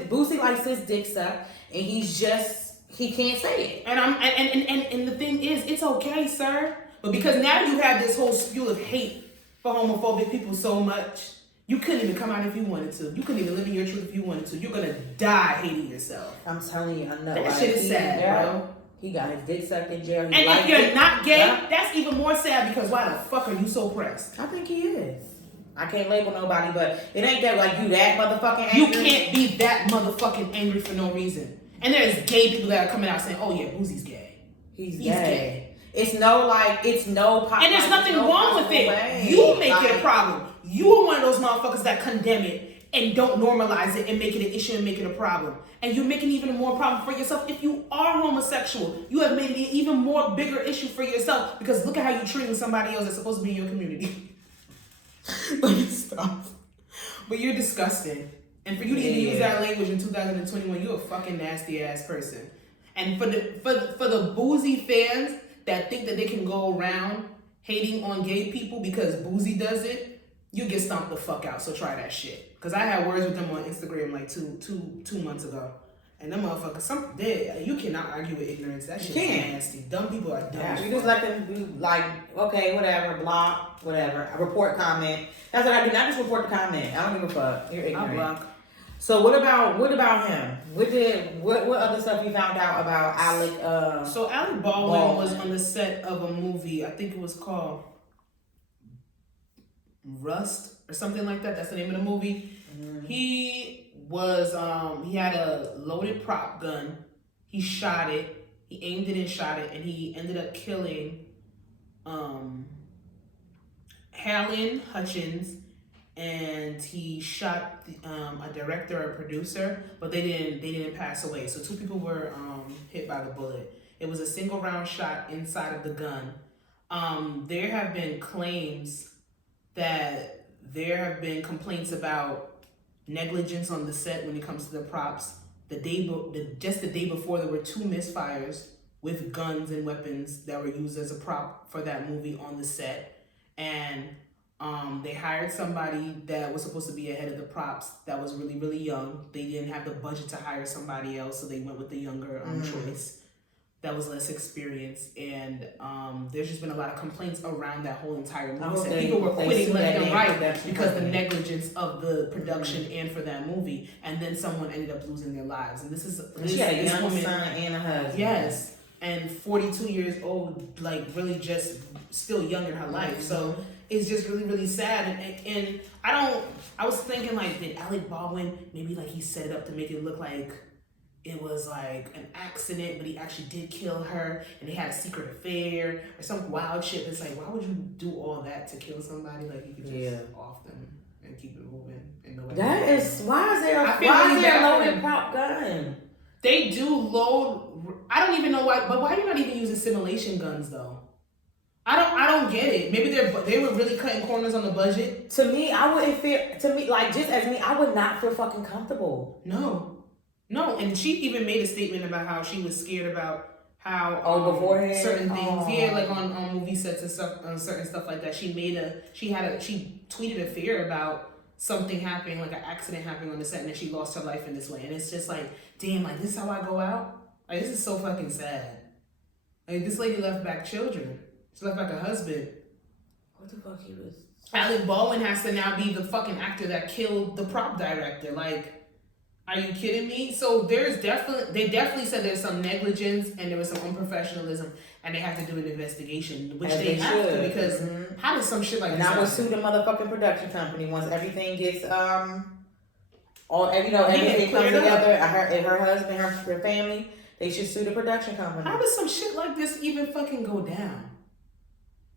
Boosie likes his dick sucked, and he can't say it. And the thing is, it's okay, sir. But because now you have this whole spew of hate for homophobic people so much, you couldn't even come out if you wanted to. You couldn't even live in your truth if you wanted to. You're gonna die hating yourself. I'm telling you, I know. That shit is sad, bro. He got his dick sucked in jail. And if you're not gay, that's even more sad because why the fuck are you so pressed? I think he is. I can't label nobody, but it ain't that like you that motherfucking angry. You can't be that motherfucking angry for no reason. And there's gay people that are coming out saying, oh yeah, Boosie's gay. He's gay. It's no pop. And there's nothing wrong with it. You make it a problem. You are one of those motherfuckers that condemn it and don't normalize it and make it an issue and make it a problem. And you're making even more problem for yourself. If you are homosexual, you have made it an even more bigger issue for yourself because look at how you're treating somebody else that's supposed to be in your community. Let me stop. But you're disgusting. And for you to even use that language in 2021, you're a fucking nasty ass person. And for the Boosie fans that think that they can go around hating on gay people because Boosie does it, you get stomped the fuck out. So try that shit. Because I had words with them on Instagram like two months ago. And them motherfuckers, you cannot argue with ignorance. That shit is nasty. Dumb people are dumb. Yeah, you just let them do okay, whatever, block, whatever. I report comment. That's what I do. Not just report the comment. I don't give a fuck. You're ignorant. I block. So what about him? What other stuff you found out about Alec? So Alec Baldwin was on the set of a movie. I think it was called Rust or something like that. That's the name of the movie. Mm-hmm. He was he had a loaded prop gun. He shot it. He aimed it and shot it, and he ended up killing Helen Hutchins, and he shot a director or a producer, but they didn't pass away. So 2 people were hit by the bullet. It was a single round shot inside of the gun. There have been claims that there have been complaints about negligence on the set when it comes to the props. Just the day before, there were 2 misfires with guns and weapons that were used as a prop for that movie on the set. And they hired somebody that was supposed to be ahead of the props that was really, really young. They didn't have the budget to hire somebody else, so they went with the younger choice that was less experienced. And there's just been a lot of complaints around that whole entire movie. People were quitting left and right because the negligence of the production and for that movie. And then someone ended up losing their lives. And she had a young woman, son and a husband. Yes. And 42 years old, like really just still young in her life. So it's just really, really sad. And I was thinking like, did Alec Baldwin, maybe like he set it up to make it look like it was like an accident, but he actually did kill her and they had a secret affair or some wild shit. It's like, why would you do all that to kill somebody? Like you could just off them and keep it moving. And why is there a loaded prop gun? They do load. I don't even know why, but why are you not even using simulation guns though? I don't get it. Maybe they were really cutting corners on the budget. To me, I wouldn't feel. To me, like just as me, I would not feel fucking comfortable. No, and she even made a statement about how she was scared about how beforehand certain things, like on movie sets and stuff, on certain stuff like that. She tweeted a fear about something happening, like an accident happening on the set, and then she lost her life in this way. And it's just like, damn, like this is how I go out. Like this is so fucking sad. Like this lady left back children. She left back a husband. What the fuck he was? Alec Baldwin has to now be the fucking actor that killed the prop director. Like, are you kidding me? So they definitely said there's some negligence and there was some unprofessionalism, and they have to do an investigation, which they have to, because how does some shit like this? And I would sue the motherfucking production company once everything gets everything comes together. Her husband, her family, they should sue the production company. How does some shit like this even fucking go down?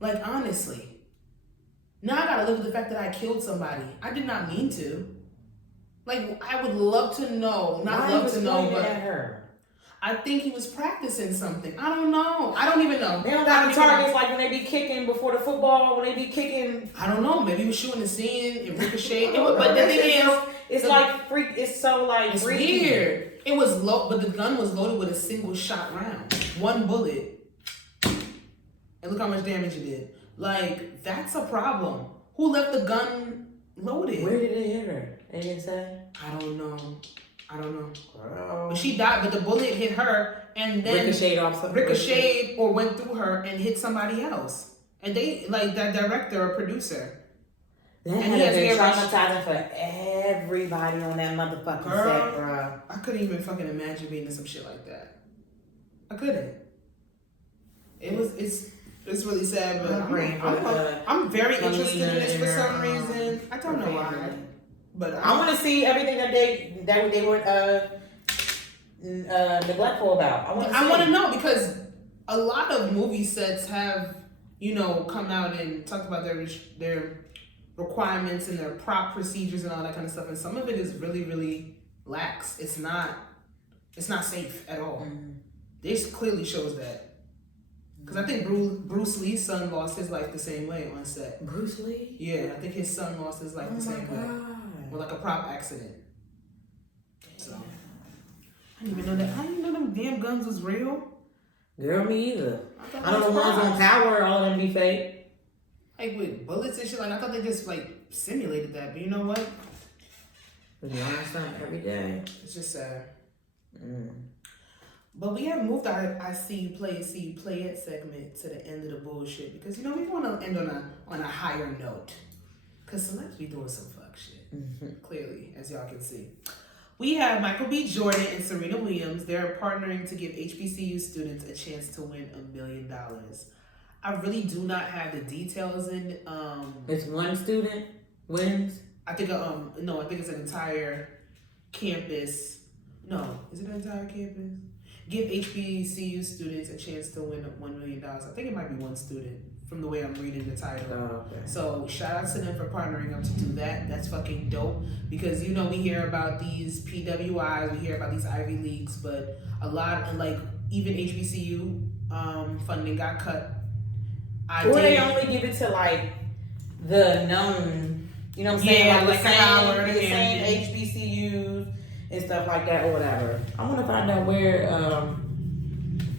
Like, honestly. Now I gotta live with the fact that I killed somebody. I did not mean to. Like, I would love to know. Not love to know, but at her. I think he was practicing something. I don't know. I don't even know. They don't got the targets like when they be kicking before the football, when they be kicking. I don't know. Maybe he was shooting the scene, it ricocheted. But the thing is, it's like freak. It's so like it's freaky. Weird. It was but the gun was loaded with a single shot round, 1 bullet. And look how much damage it did. Like, that's a problem. Who left the gun loaded? Where did it hit her? They didn't say? I don't know. Girl. But she died, but the bullet hit her and then ricocheted or went through her and hit somebody else. And they, like, that director or producer. That and had been traumatizing for everybody on that motherfucking set, bro. I couldn't even fucking imagine being in some shit like that. I couldn't. It's really sad, but I'm very interested in this for some reason. I don't know why, but I want to see everything that they were neglectful about. I want to know, because a lot of movie sets have, come out and talked about their requirements and their prop procedures and all that kind of stuff, and some of it is really, really lax. It's not safe at all. This clearly shows that. Because I think Bruce Lee's son lost his life the same way on set. Bruce Lee? Yeah, I think his son lost his life the same way. Or like a prop accident. So, I didn't even know that. I didn't know them damn guns was real. Girl, me either. I know the ones on Power, all of them be fake. Like with bullets and shit, like I thought they just like simulated that. But you know what? We learn something every day. It's just sad. But we have moved our I see you play it segment to the end of the bullshit, because we want to end on a higher note. Because celebs be doing some fuck shit. Clearly, as y'all can see. We have Michael B. Jordan and Serena Williams. They're partnering to give HBCU students a chance to win $1 million. I really do not have the details in. It's one student wins. I think no, I think it's an entire campus. No, is it an entire campus? Give HBCU students a chance to win $1 million. I think it might be one student from the way I'm reading the title. Oh, okay. So shout out to them for partnering up to do that. That's fucking dope because you know we hear about these PWIs, we hear about these Ivy Leagues, but a lot of like even HBCU funding got cut. Or they only give it to like the known, you know what I'm saying? Yeah, like the same HBCUs and stuff like that or whatever. I want to find out where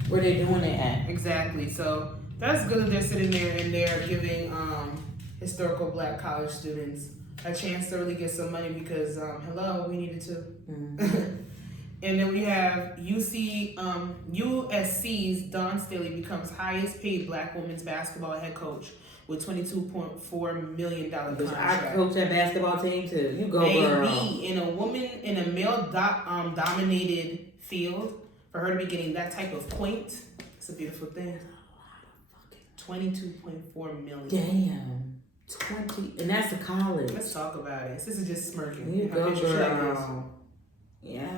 they're doing it at. Exactly. So that's good that they're sitting there and they're giving historical Black college students a chance to really get some money because hello, we needed to. Mm-hmm. And then we have USC's Dawn Staley becomes highest paid Black women's basketball head coach with $22.4 million contract. I coach that basketball team too. You go, girl. In a male dominated field, for her to be getting that type of point, it's a beautiful thing. $22.4 million. Damn. 20, and that's a college. Let's talk about it. This is just smirking. You go, girl. Yes.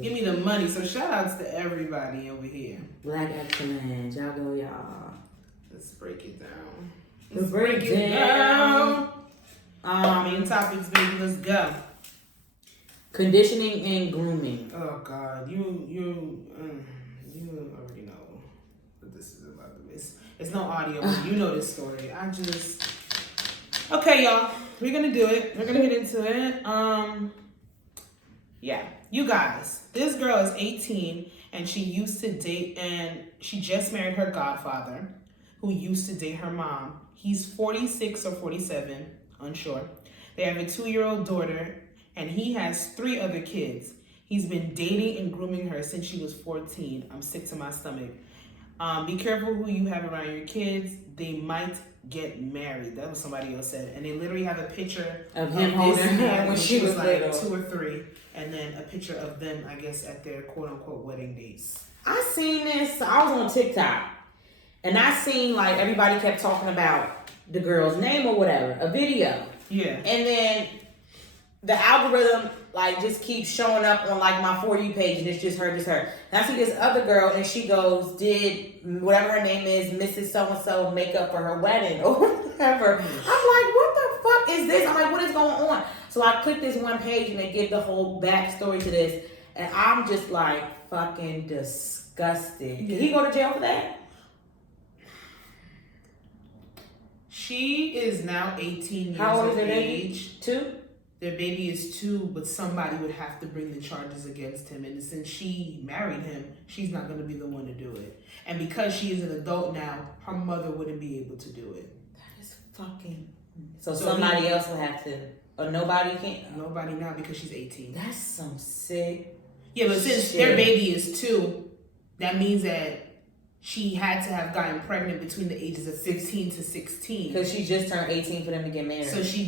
Give me the money. So shout outs to everybody over here. Black excellence. Y'all go, y'all. Let's break it down. Let's break it down. Main topics, baby. Let's go. Conditioning and grooming. Oh God, you already know what this is about. It's no audio, but you know this story. Okay, y'all. We're gonna do it. We're gonna get into it. Yeah, you guys. This girl is 18 and she used to date, and she just married her godfather, who used to date her mom. He's 46 or 47, unsure. They have a 2-year-old daughter, and he has 3 other kids. He's been dating and grooming her since she was 14. I'm sick to my stomach. Be careful who you have around your kids. They might get married. That was somebody else said. And they literally have a picture of him holding her when she was like little. 2 or 3. And then a picture of them, I guess, at their quote-unquote wedding dates. I seen this. I was on TikTok. And I seen, like, everybody kept talking about the girl's name or whatever. A video. Yeah. And then the algorithm, like, just keeps showing up on, like, my For You page. And it's just her. And I see this other girl, and she goes, did whatever her name is, Mrs. So-and-so, makeup for her wedding or whatever. I'm like, what the fuck is this? I'm like, what is going on? So I clicked this one page, and they give the whole backstory to this. And I'm just, like, fucking disgusted. Did he go to jail for that? She is now 18 years How old is of their age. baby? 2? Their baby is 2, but somebody would have to bring the charges against him. And since she married him, she's not going to be the one to do it. And because she is an adult now, her mother wouldn't be able to do it. That is fucking... So somebody else will have to... Or nobody can't... Nobody now because she's 18. That's some sick... Yeah, but since their baby is 2, that means that she had to have gotten pregnant between the ages of 15 to 16. Because she just turned 18 for them to get married. So she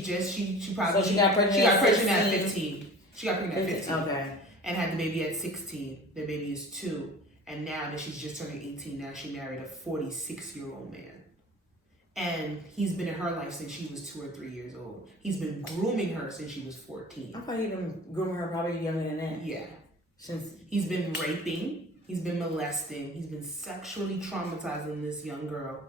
probably... So she got pregnant at 15. She got pregnant at 15. Okay. And had the baby at 16. Their baby is 2. And now that she's just turning 18, now she married a 46-year-old man. And he's been in her life since she was 2 or 3 years old. He's been grooming her since she was 14. I thought he'd been grooming her probably younger than that. Yeah. Since he's been raping, he's been molesting, he's been sexually traumatizing this young girl,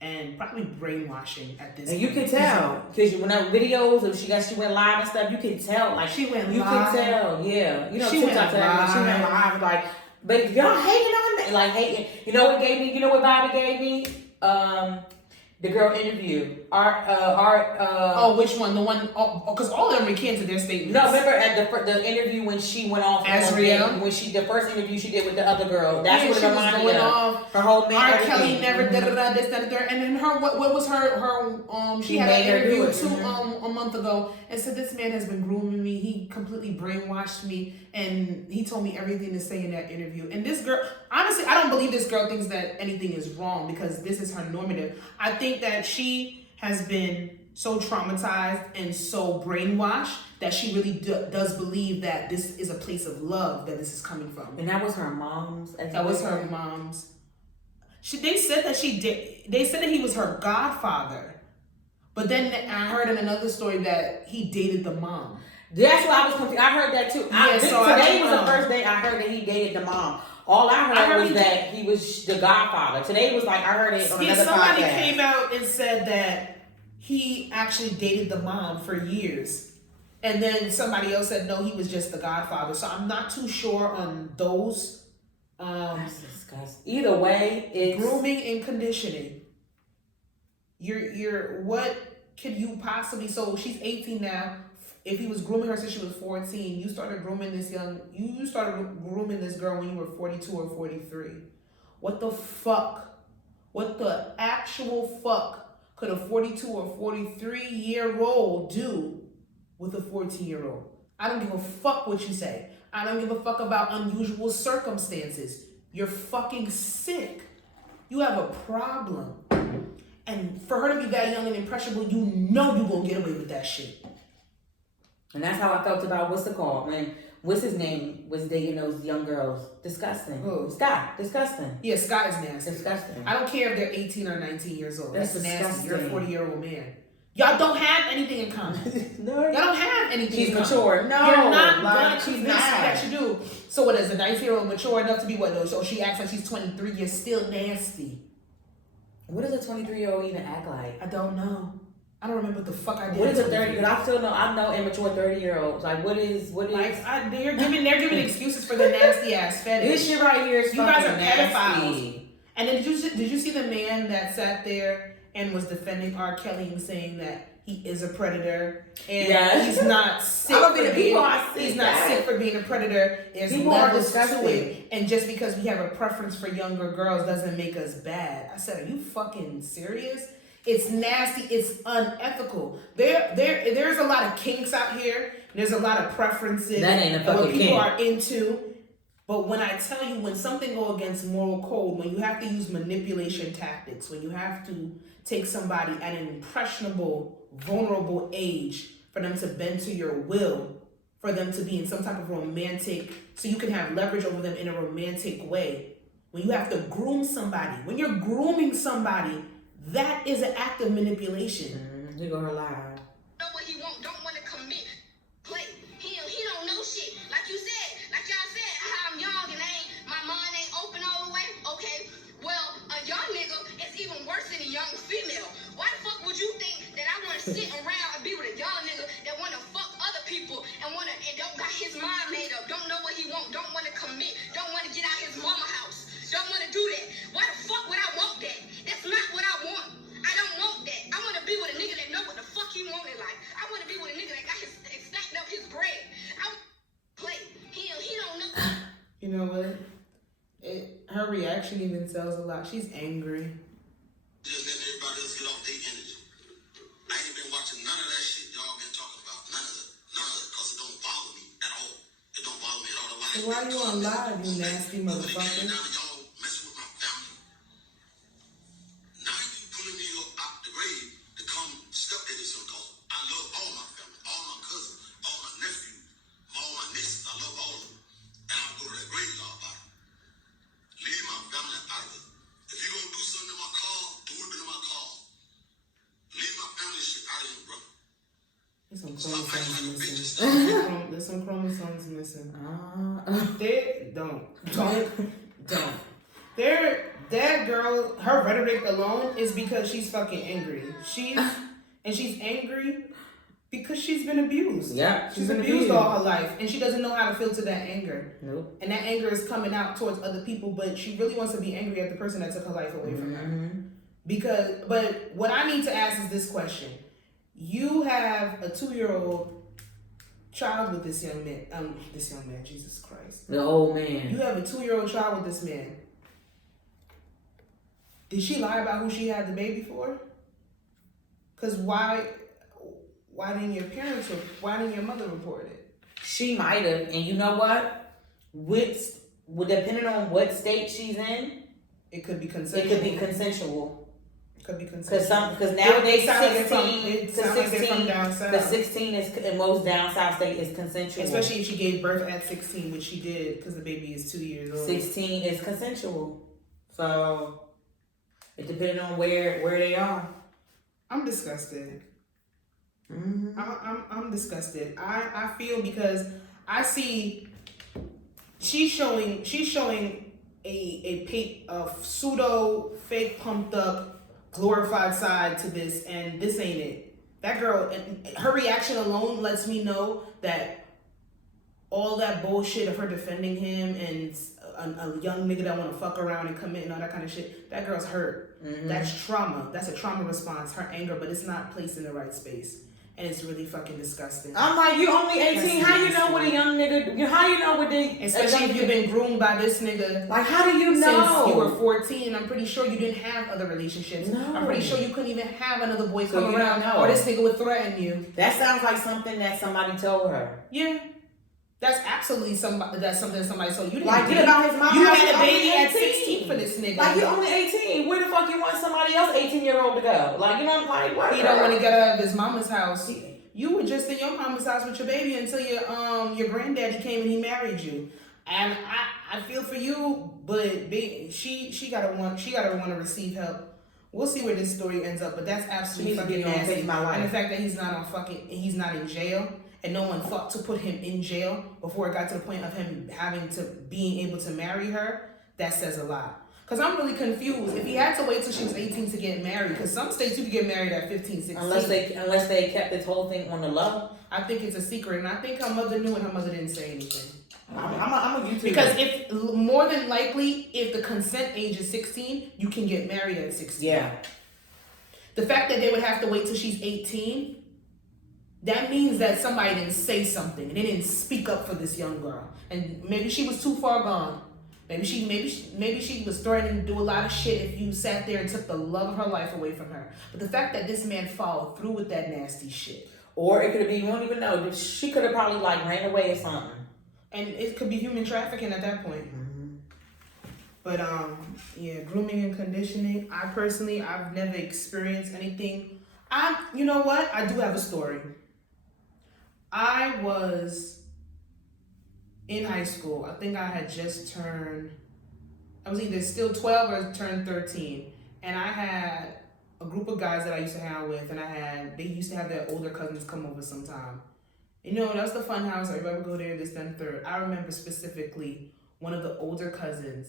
and probably brainwashing at this and point. You can tell, because when that videos of she went live and stuff, you can tell, like, she went live. You can tell, yeah. You know, she TikTok went live. She went live, like, but y'all hating on that, like, hating. You know what gave me? You know what Bobby gave me? The girl interview. Which one? The one? Because all of them recanted their statements. No, remember at the interview when she went off. ASHTRAY? When the first interview she did with the other girl. That's what it reminded me of. Her whole man. R. Kelly never this, that, and third. And then what was her she had an interview a month ago and said this man has been grooming me. He completely brainwashed me, and he told me everything to say in that interview. And this girl, honestly, I don't believe this girl thinks that anything is wrong because this is her normative. I think that she has been so traumatized and so brainwashed that she really does believe that this is a place of love that this is coming from. And that was her mom's. That was her mom's. They said that she did. They said that he was her godfather, but then I heard in another story that he dated the mom. That's why I was confused. I heard that too. Today was the first day I heard that he dated the mom. All I heard was that he was the godfather. Today was like I heard it on another somebody podcast. Came out and said that he actually dated the mom for years. And then somebody else said, no, he was just the godfather. So I'm not too sure on those. That's disgusting. Either way, it's... Grooming and conditioning. What could you possibly... So she's 18 now. If he was grooming her since she was 14, you started grooming this grooming this girl when you were 42 or 43. What the fuck? What the actual fuck could a 42 or 43-year-old do with a 14-year-old? I don't give a fuck what you say. I don't give a fuck about unusual circumstances. You're fucking sick. You have a problem. And for her to be that young and impressionable, you know you gonna get away with that shit. And that's how I felt about what's his name was dating those young girls. Disgusting. Who? Scott. Disgusting. Yeah, Scott is nasty. Disgusting. I don't care if they're 18 or 19 years old. That's nasty. disgusting. You're a 40-year-old man. Y'all don't have anything in common. No. Y'all don't have anything in common. She's mature. No. You're not gonna she's convince me not. that you do. So what is a 19-year-old mature enough to be what though? So she acts like she's 23. You're still nasty. What does a 23-year-old even act like? I don't know. I don't remember what the fuck I did. What is a 30? Because I know immature 30-year-olds. Like what is? Like they're giving excuses for the nasty ass fetish. This shit right here is you guys are nasty. pedophiles. And then did you see the man that sat there and was defending R. Kelly and saying that he is a predator and he's not sick he's not sick for being a predator. There's levels to it. And just because we have a preference for younger girls doesn't make us bad. I said, are you fucking serious? It's nasty. It's unethical. There's a lot of kinks out here. There's a lot of preferences that ain't a fucking what people kink. are into. But when I tell you, when something go against moral code, when you have to use manipulation tactics, when you have to take somebody at an impressionable, vulnerable age for them to bend to your will, for them to be in some type of romantic, so you can have leverage over them in a romantic way. When you have to groom somebody, when you're grooming somebody, that is an act of manipulation. You're gonna lie. Know what he don't want to commit. Play. He don't know shit. Like you said, like y'all said, I'm young and my mind ain't open all the way. Okay. Well, a young nigga is even worse than a young female. Why the fuck would you think that I want to sit around and be with a young nigga that want to fuck other people and don't got his mind made up, don't know what he want, don't want to commit, don't want to get out his mama house, don't want to do that? Why the fuck would I want that? That's not what I want. I don't want that. I want to be with a nigga that know what the fuck he want in life. I want to be with a nigga that got stacked up his bread. He don't know. You know what? Her reaction even tells a lot. She's angry. Just letting everybody else get off their energy. I ain't been watching none of that shit y'all been talking about. None of it. Because it don't bother me at all. It don't bother me at all. So why you on live, you nasty motherfucker? Y'all messing with my family. Now you pulling me up out the grave to come step into some cause. I love all my family, all my cousins, all my nephews, all my nieces. I love all of them. And I'll go to that graveyard about it. Leave my family out of it. If you're going to do something in my car, do it in my car. Leave my family shit out of here, bro. There's some chromosomes missing. There's some chromosomes missing. Don't. That girl, her rhetoric alone is because she's fucking angry. She's angry because she's been abused. Yeah, she's been abused all her life, and she doesn't know how to filter that anger. Nope. And that anger is coming out towards other people, but she really wants to be angry at the person that took her life away from her. But what I need to ask is this question: you have a 2-year-old child with this young man. Jesus Christ. The old man. You have a 2-year-old child with this man. Did she lie about who she had the baby for? Cause why didn't your mother report it? She might have, and you know what? Depending on what state she's in, it could be consensual. Could be consensual. Because nowadays it 16, sounds like they're from down south. Because 16 is in most down south state is consensual. Especially if she gave birth at 16, which she did, because the baby is 2 years old. 16 is consensual. So it depends on where they are. I'm disgusted. Mm-hmm. I'm disgusted. I feel because I see she's showing a pseudo fake pumped up glorified side to this, and this ain't it. That girl, her reaction alone lets me know that all that bullshit of her defending him and a young nigga that want to fuck around and commit and all that kind of shit, that girl's hurt. Mm-hmm. That's trauma. That's a trauma response. Her anger, but it's not placed in the right space. And it's really fucking disgusting. I'm like, you only 18. How you know what a young nigga? How you know what they? Especially if you've been groomed by this nigga. Like, how do you know? Since you were 14, I'm pretty sure you didn't have other relationships. No. I'm pretty sure you couldn't even have another boy So come you around, don't know. or this nigga would threaten you. That sounds like something that somebody told her. Yeah. That's absolutely something somebody told you. You Like, get about his mama. You had a baby at 16 for this nigga. Like, you only 18. Where the fuck you want somebody else 18-year-old to go? Like, you know, like, what? He don't want to get out of his mama's house. You were just in your mama's house with your baby until your granddaddy came and he married you. And I feel for you, but she gotta want to receive help. We'll see where this story ends up, but that's absolutely fucking nasty. And the fact that he's not in jail, and no one thought to put him in jail before it got to the point of him being able to marry her, that says a lot. Because I'm really confused. If he had to wait till she was 18 to get married, because some states you can get married at 15, 16. Unless they kept this whole thing on the low. I think it's a secret, and I think her mother knew and her mother didn't say anything. I'm a YouTuber. Because if more than likely, if the consent age is 16, you can get married at 16. Yeah. The fact that they would have to wait till she's 18, that means that somebody didn't say something and they didn't speak up for this young girl. And maybe she was too far gone. Maybe she was threatening to do a lot of shit if you sat there and took the love of her life away from her. But the fact that this man followed through with that nasty shit. Or it could have been, you won't even know. She could have probably like ran away or something. And it could be human trafficking at that point. Mm-hmm. But yeah, grooming and conditioning. I've never experienced anything. You know what? I do have a story. I was in high school. I think I had just turned, I was either still 12 or turned 13. And I had a group of guys that I used to hang out with, and they used to have their older cousins come over sometime. You know, that was the fun house. Everybody would go there, this, then, third. I remember specifically one of the older cousins,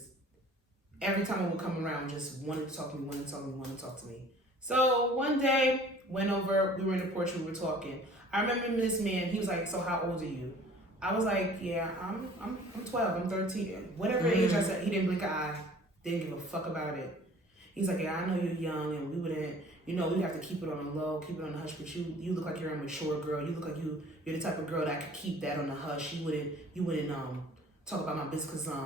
every time I would come around, just wanted to talk to me. So one day, went over, we were in the porch, we were talking. I remember this man, he was like, so how old are you? I was like, yeah, I'm 12, I'm 13. Whatever age I said, he didn't blink an eye, didn't give a fuck about it. He's like, yeah, I know you're young, and we wouldn't, you know, we have to keep it on the low, keep it on the hush, but you look like you're a mature girl. You look like you're the type of girl that could keep that on the hush. You wouldn't talk about my business, because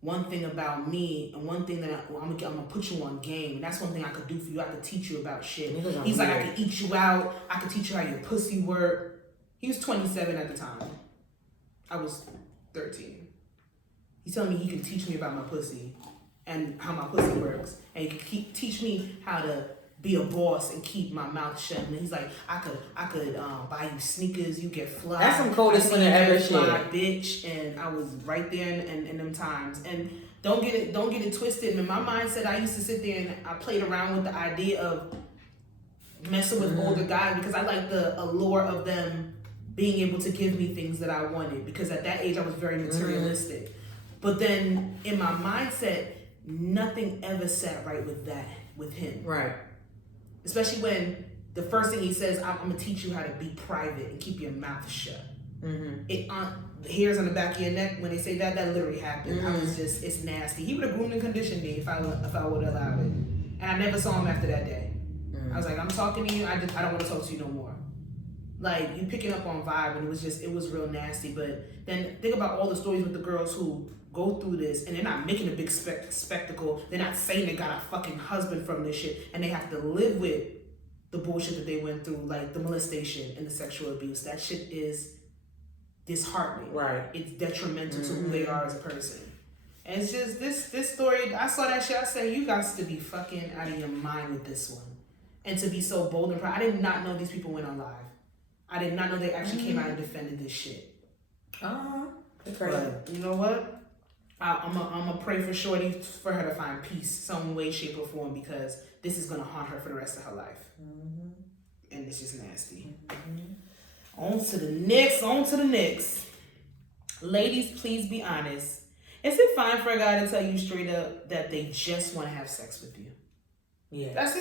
one thing about me, and one thing that I'm gonna put you on game, and that's one thing I could do for you. I could teach you about shit. He's like, I could eat you out. I could teach you how your pussy work. He was 27 at the time. I was 13. He's telling me he can teach me about my pussy and how my pussy works, and he can teach me how to be a boss and keep my mouth shut. And he's like, I could buy you sneakers, you get fly. That's some coldest winter ever shit. Bitch. And I was right there in them times. And don't get it twisted. In my mindset, I used to sit there and I played around with the idea of messing with older guys, because I like the allure of them being able to give me things that I wanted, because at that age I was very materialistic. But then in my mindset, nothing ever sat right with him. Right. Especially when the first thing he says, I'm gonna teach you how to be private and keep your mouth shut. The hairs on the back of your neck, when they say that literally happened. I was just, it's nasty. He would have groomed and conditioned me if I would have allowed it. And I never saw him after that day. I was like, I'm talking to you, I don't want to talk to you no more. Like, you picking up on vibe, and it was real nasty. But then think about all the stories with the girls who go through this, and they're not making a big spectacle. They're not saying they got a fucking husband from this shit, and they have to live with the bullshit that they went through, like the molestation and the sexual abuse. That shit is disheartening. Right. It's detrimental to who they are as a person. And it's just this story. I saw that shit. I said, you guys to be fucking out of your mind with this one, and to be so bold and proud. I did not know these people went on live. I did not know they actually came out and defended this shit. But you know what? I'm gonna pray for Shorty for her to find peace, some way, shape, or form, because this is gonna haunt her for the rest of her life. And it's just nasty. On to the next. Ladies, please be honest. Is it fine for a guy to tell you straight up that they just want to have sex with you? Yeah. That's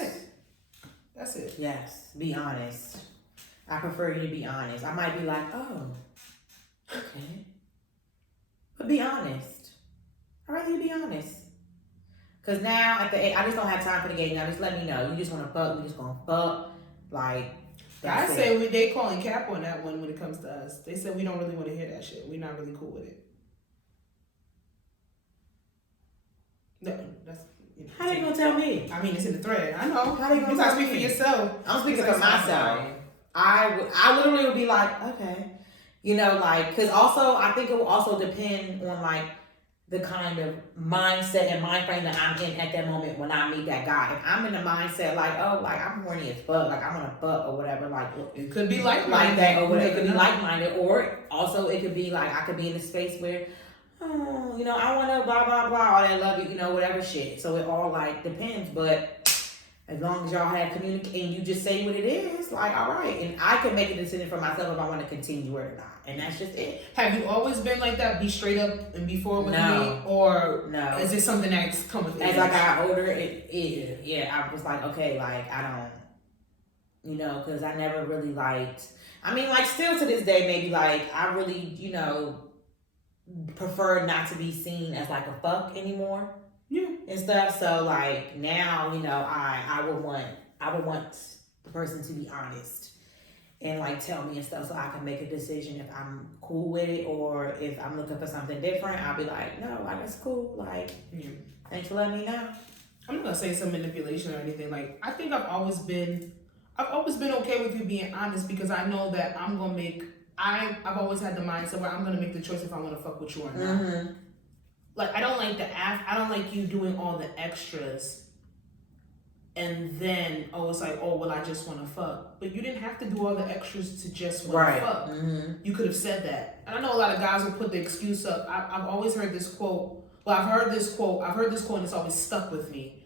it. Yes. Be honest. I prefer you to be honest. I might be like, oh, okay. But be honest. I'd rather you be honest. Because now, at the age, I just don't have time for the game. Now, just let me know. You just want to fuck. We just going to fuck. Like, I say they calling cap on that one when it comes to us. They said we don't really want to hear that shit. We're not really cool with it. No, that's... How they gonna tell me? I mean, it's in the thread. I know. How they gonna tell me? Speak for yourself. I'm speaking for myself. I literally would be like, okay. You know, like, because also, I think it will also depend on, like, the kind of mindset and mind frame that I'm in at that moment when I meet that guy. If I'm in the mindset, like, oh, like, I'm horny as fuck, like, I'm gonna fuck or whatever, like, it could be like that, or whatever. It could be like-minded, or also it could be, like, I could be in a space where, oh, you know, I want to blah, blah, blah, all that love you, you know, whatever shit. So it all, like, depends, but as long as y'all have communication and you just say what it is, like, all right. And I can make a decision for myself if I want to continue it or not. And that's just it. Have you always been like that? Be straight up and be forward with me? Or no. Is it something that's come with age? As I got older, I was like, okay, like, I don't, you know, because I never really liked, I mean, like, still to this day, maybe, like, I really, you know, prefer not to be seen as, like, a fuck anymore. Yeah. And stuff. So, like, now, you know, I would want the person to be honest and, like, tell me and stuff so I can make a decision if I'm cool with it, or if I'm looking for something different, I'll be like, no, like, it's cool. Like, thanks for letting me know. I'm not gonna say some manipulation or anything. Like, I think I've always been okay with you being honest, because I know that I've always had the mindset where I'm gonna make the choice if I want to fuck with you or not. Mm-hmm. Like, I don't like you doing all the extras and then, it's like, oh, well, I just want to fuck. But you didn't have to do all the extras to just want to fuck. Mm-hmm. You could have said that. And I know a lot of guys will put the excuse up. I've always heard this quote. Well, I've heard this quote and it's always stuck with me.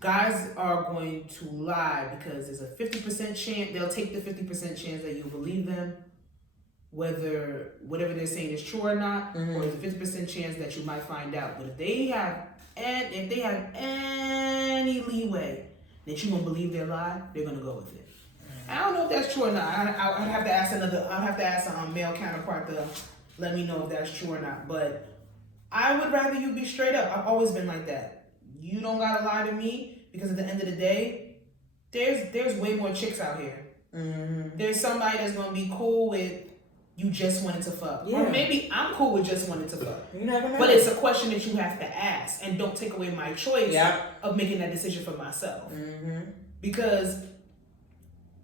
Guys are going to lie because there's a 50% chance, they'll take the 50% chance that you'll believe them, whether whatever they're saying is true or not, or there's a 50% chance that you might find out. But if they have any leeway that you're gonna believe their lie, they're gonna go with it. I don't know if that's true or not. I'd have to ask a male counterpart to let me know if that's true or not. But I would rather you be straight up. I've always been like that. You don't gotta lie to me, because at the end of the day, there's way more chicks out here. Mm-hmm. There's somebody that's gonna be cool with you just wanted to fuck. Yeah. Or maybe I'm cool with just wanting to fuck. You never know. But it's a question that you have to ask, and don't take away my choice of making that decision for myself. Mm-hmm. Because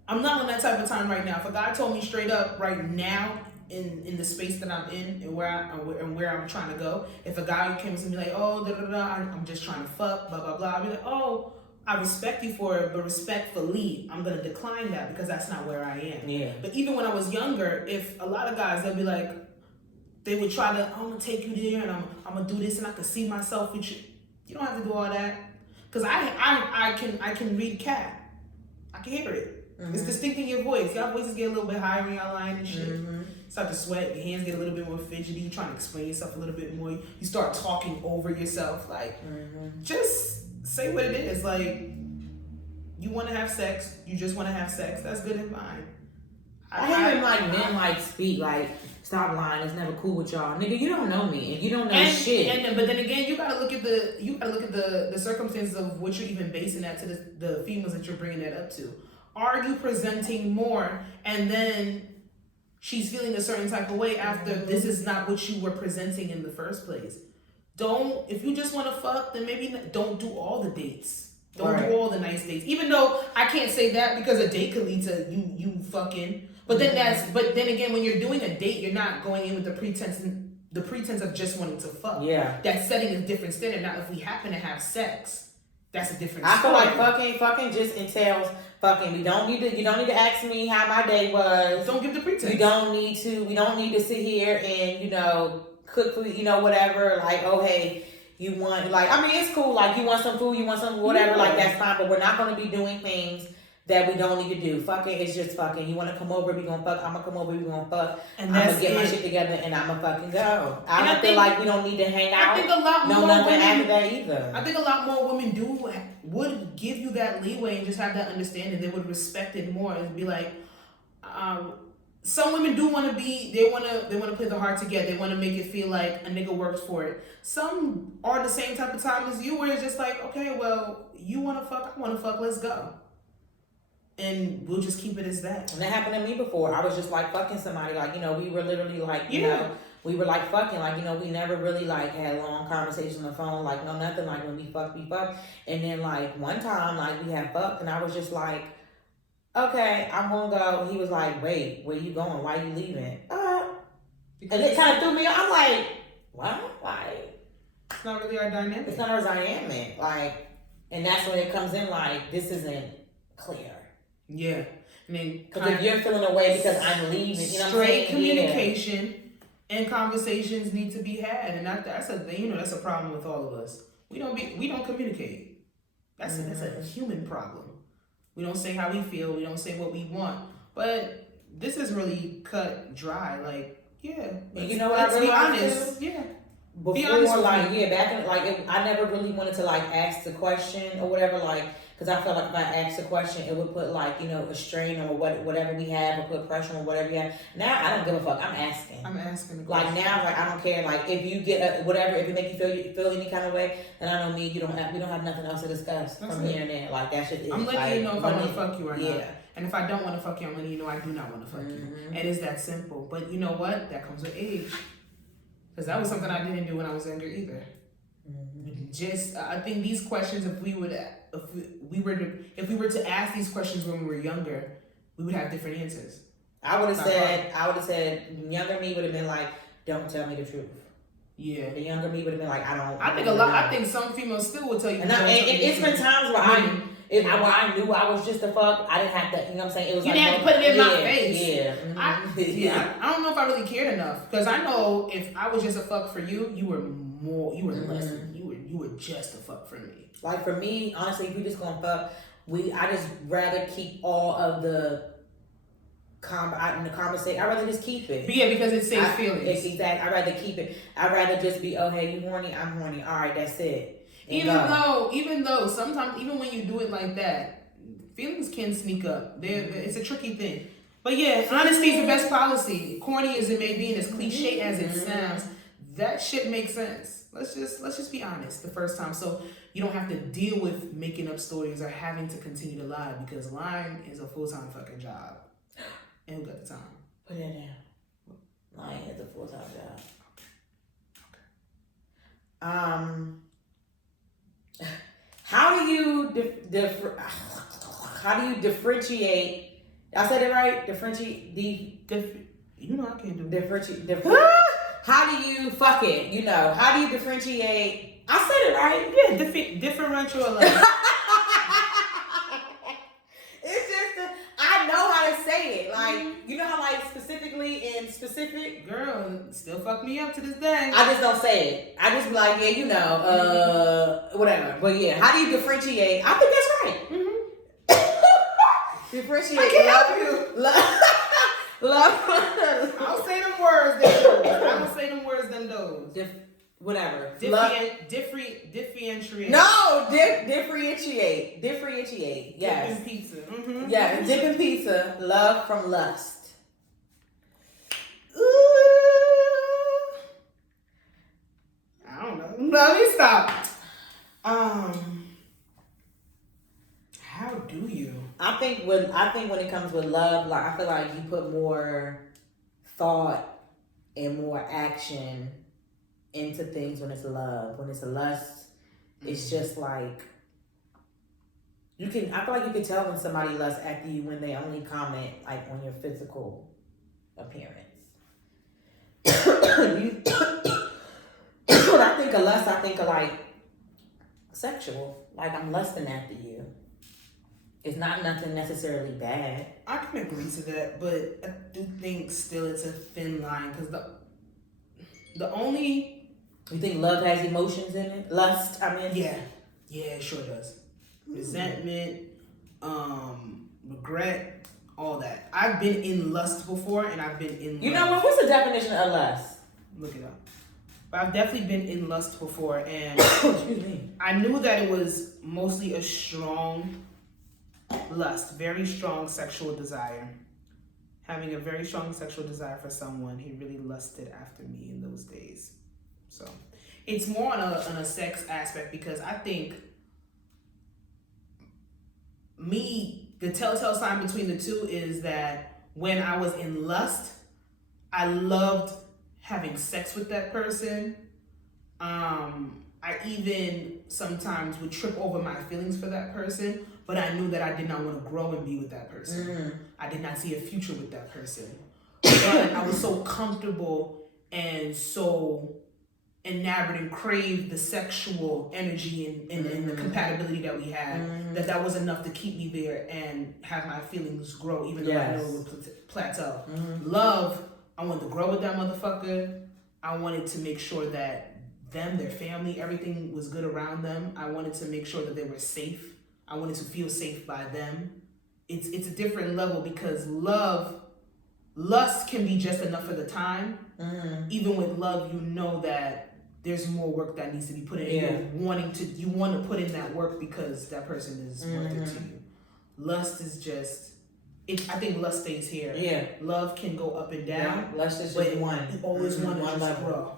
I'm not on that type of time right now. If a guy told me straight up right now, in the space that I'm in and where I'm trying to go, if a guy came to me like, oh, I'm just trying to fuck, blah, blah, blah, I'd be like, oh, I respect you for it, but respectfully, I'm going to decline that because that's not where I am. Yeah. But even when I was younger, if a lot of guys, they'll be like, they would try to, I'm going to take you there and I'm going to do this and I can see myself with you. You don't have to do all that. Because I can read cat. I can hear it. Mm-hmm. It's distinct in your voice. Y'all voices get a little bit higher in y'all line and shit. Mm-hmm. Start to sweat. Your hands get a little bit more fidgety. You're trying to explain yourself a little bit more. You start talking over yourself. Like, just say what it is. Like, you want to have sex. You just want to have sex. That's good and fine. I hate when men like speak like, stop lying. It's never cool with y'all, nigga. You don't know me and you don't know shit. But then again, you gotta look at the circumstances of what you're even basing that to the females that you're bringing that up to. Are you presenting more and then she's feeling a certain type of way after this is not what you were presenting in the first place? If you just want to fuck, then maybe don't do all the dates. Don't do all the nice dates. Even though I can't say that because a date could lead to you fucking. But then again, when you're doing a date, you're not going in with the pretense the pretense of just wanting to fuck. Yeah. That setting a different standard. Now, if we happen to have sex, that's a different I feel story. like fucking just entails fucking. You don't need to ask me how my day was. Don't give the pretense. We don't need to sit here and, you know, cook food, you know, whatever. Like, oh, hey, you want, like, I mean, it's cool. Like, you want some food, you want some whatever. Yeah. Like, that's fine. But we're not going to be doing things that we don't need to do. Fucking is just fucking. You want to come over, we gonna fuck. I'm gonna come over, we gonna fuck. And I'm that's gonna get my it. shit together and I'm gonna fucking go. And I don't feel like we don't need to hang out. I think a lot no, more nothing women, after that either. I think a lot more women would give you that leeway and just have that understanding. They would respect it more and be like, some women do want to be. They want to play the hard to get. They want to make it feel like a nigga works for it. Some are the same type of time as you, where it's just like, okay, well, you want to fuck, I want to fuck, let's go. And we'll just keep it as that. And that happened to me before. I was just like fucking somebody. Like, you know, we were literally like, you know, we were like fucking. Like, you know, we never really like had long conversations on the phone. Like, no, nothing. Like, when we fucked. And then like one time, like we had fucked and I was just like, okay, I'm gonna go. He was like, wait, where you going? Why you leaving? And it kind of threw me off. I'm like, what? Like, it's not really our dynamic. It's not our dynamic. Like, and that's when it comes in like, this isn't clear. Yeah. I mean, because if you're feeling away because I'm leaving, you know what I'm saying? Straight communication and conversations need to be had, and that's a problem with all of us. We don't communicate. That's a human problem. We don't say how we feel. We don't say what we want. But this is really cut dry. Like, yeah. You know what? I Let's be realized honest. Yeah. Before, be honest like, yeah, back in, like, I never really wanted to, like, ask the question or whatever, like, because I felt like if I asked the question, it would put, like, you know, a strain on whatever we have, or put pressure on whatever we have. Now, I don't give a fuck. I'm asking. Like, now, like, I don't care. Like, if you get whatever, if it make you feel any kind of way, then I know we don't have nothing else to discuss from here and there. Like, that shit is, I'm letting like, you know if I want to fuck you or not. Yeah. And if I don't want to fuck you, I'm letting you know I do not want to fuck you. And it's that simple. But you know what? That comes with age. Because that was something I didn't do when I was younger either. I think these questions, if we were to ask these questions when we were younger, we would have different answers. I would have said, younger me would have been like, don't tell me the truth. Yeah. The younger me would have been like, I think some females still will tell you. And it's been times where I knew I was just a fuck. I didn't have to, you know what I'm saying? It was you like, didn't have to put it in my face. Yeah. I don't know if I really cared enough. Because I know if I was just a fuck for you, you were less than, you were just a fuck for me. Like for me, honestly, if we just gonna fuck, I just rather keep all of the conversation. I'd rather just keep it. Yeah, because it saves feelings. Exactly. I'd rather keep it. I'd rather just be, oh, hey, you horny? I'm horny. All right, that's it. Even though sometimes, even when you do it like that, feelings can sneak up. It's a tricky thing. But yeah, honesty is the best policy. Corny as it may be and as cliche as it sounds, that shit makes sense. Let's just be honest the first time, so you don't have to deal with making up stories or having to continue to lie, because lying is a full-time fucking job. And who got the time? Put that down. Lying is a full-time job. Okay. How do you differentiate? I said it right. You know I can't do it. How do you fuck it? You know, how do you differentiate? I said it right. Yeah, differential. It's just I know how to say it. Like, you know how like specifically and specific. Girl, still fuck me up to this day. I just don't say it. I just be like, yeah, you know, whatever. But yeah, how do you differentiate? I think that's right. Differentiate. I can't help you. Love. I'll say them words than those. I don't say them words than those. Whatever. Differentiate. No, differentiate. Differentiate. Yes. Dipping pizza. Mm-hmm. Yeah, dipping pizza. Love from lust. Ooh. I don't know. Let me stop. How do you? I think when it comes with love, like I feel like you put more thought and more action into things when it's love. When it's a lust, it's just like I feel like you can tell when somebody lusts after you when they only comment like on your physical appearance. think of lust, I think of like sexual. Like I'm lusting after you. It's not nothing necessarily bad. I can agree to that, but I do think still it's a thin line because the only You think love has emotions in it? Lust, I mean. yeah, it sure does. Resentment, regret, all that. I've been in lust before, and I've been in. You know what? What's the definition of lust? Look it up. But I've definitely been in lust before, and Excuse me. I knew that it was mostly a strong lust, very strong sexual desire. Having a very strong sexual desire for someone, he really lusted after me in those days. So it's more on a sex aspect because I think the telltale sign between the two is that when I was in lust, I loved having sex with that person. I even sometimes would trip over my feelings for that person, but I knew that I did not want to grow and be with that person. Mm-hmm. I did not see a future with that person. But I was so comfortable and so enamored and craved the sexual energy and the compatibility that we had, that was enough to keep me there and have my feelings grow, even though I know it would plateau. Love, I wanted to grow with that motherfucker. I wanted to make sure that their family, everything was good around them. I wanted to make sure that they were safe. I wanted to feel safe by them. It's a different level because lust can be just enough for the time. Even with love, you know that there's more work that needs to be put in. You want to put in that work because that person is worth it to you. Lust is just, I think lust stays here. Yeah. Love can go up and down. Yeah. Lust is just one. You always want to just grow.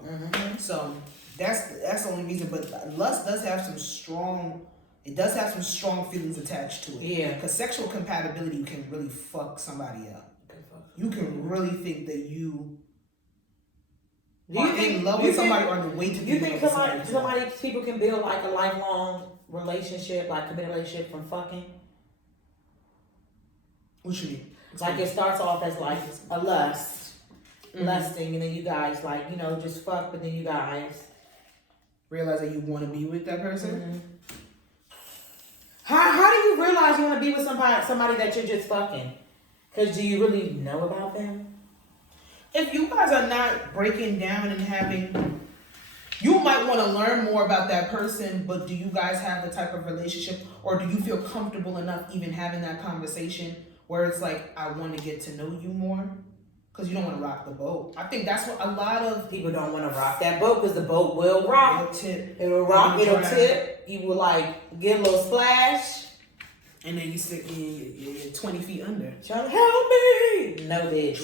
So that's the only reason. But lust does have some strong feelings attached to it. Yeah. Because sexual compatibility can really fuck somebody up. You can really think that you are in love with somebody or on the way to be in love with somebody. People can build like a lifelong relationship, like committed relationship from fucking. What you mean? Like it starts off as like a lusting, and then you guys like, just fuck, but then you guys realize that you want to be with that person. How do you realize you want to be with somebody that you're just fucking? Because do you really know about them? If you guys are not breaking down and having, you might want to learn more about that person, but do you guys have the type of relationship, or do you feel comfortable enough even having that conversation where it's like, I want to get to know you more? Because you don't want to rock the boat. I think that's what a lot of people don't want to rock that boat, because the boat will rock. It'll tip. It'll rock, it'll tip. You will like get a little splash. And then you stick you're 20 feet under. Trying to help me. No, bitch.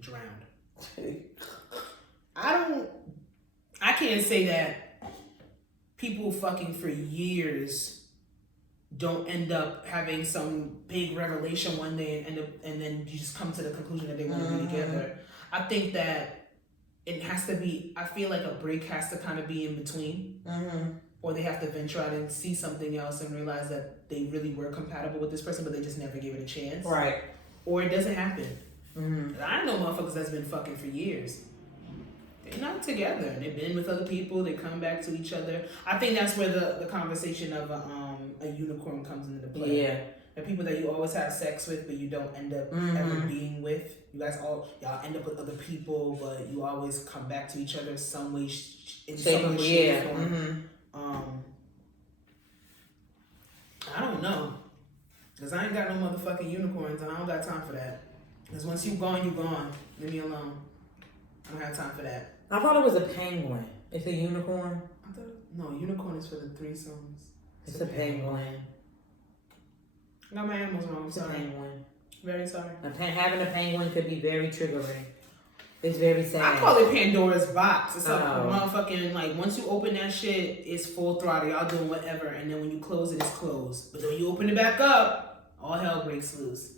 Drowned. I can't say that people fucking for years don't end up having some big revelation one day and then you just come to the conclusion that they want to be together. I think that it has to be, I feel like a break has to kind of be in between. Or they have to venture out and see something else and realize that they really were compatible with this person, but they just never gave it a chance. Right. Or it doesn't happen. I know motherfuckers that's been fucking for years. They're not together. They've been with other people. They come back to each other. I think that's where the conversation of a unicorn comes into play. Yeah. The people that you always have sex with, but you don't end up ever being with. You guys y'all end up with other people, but you always come back to each other some way, shape, or form. I don't know. Because I ain't got no motherfucking unicorns and I don't got time for that. Because once you gone, you gone. Leave me alone. I don't have time for that. I thought it was a penguin. It's a unicorn. No, unicorn is for the threesomes. It's a penguin. I got my animals wrong. I'm sorry. It's a penguin. Very sorry. Having a penguin could be very triggering. It's very sad. I call it Pandora's box. It's like motherfucking, like, once you open that shit, it's full throttle. Y'all doing whatever. And then when you close it, it's closed. But then when you open it back up, all hell breaks loose.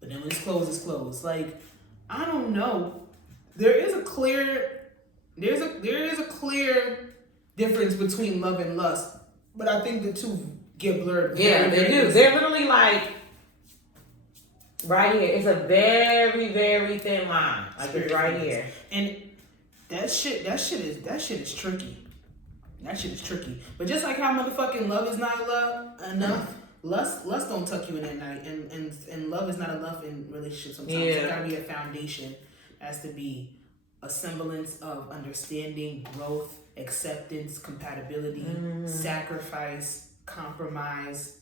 But then when it's closed, it's closed. Like, I don't know. There is a clear difference between love and lust. But I think the two get blurred. Yeah, they do. They're literally like right here. It's a very, very thin line. Like it's right here. And That shit is tricky. That shit is tricky. But just like how motherfucking love is not enough, lust don't tuck you in at night, and love is not enough in relationships sometimes. Yeah. There gotta be a foundation. It has to be a semblance of understanding, growth, acceptance, compatibility, sacrifice, compromise,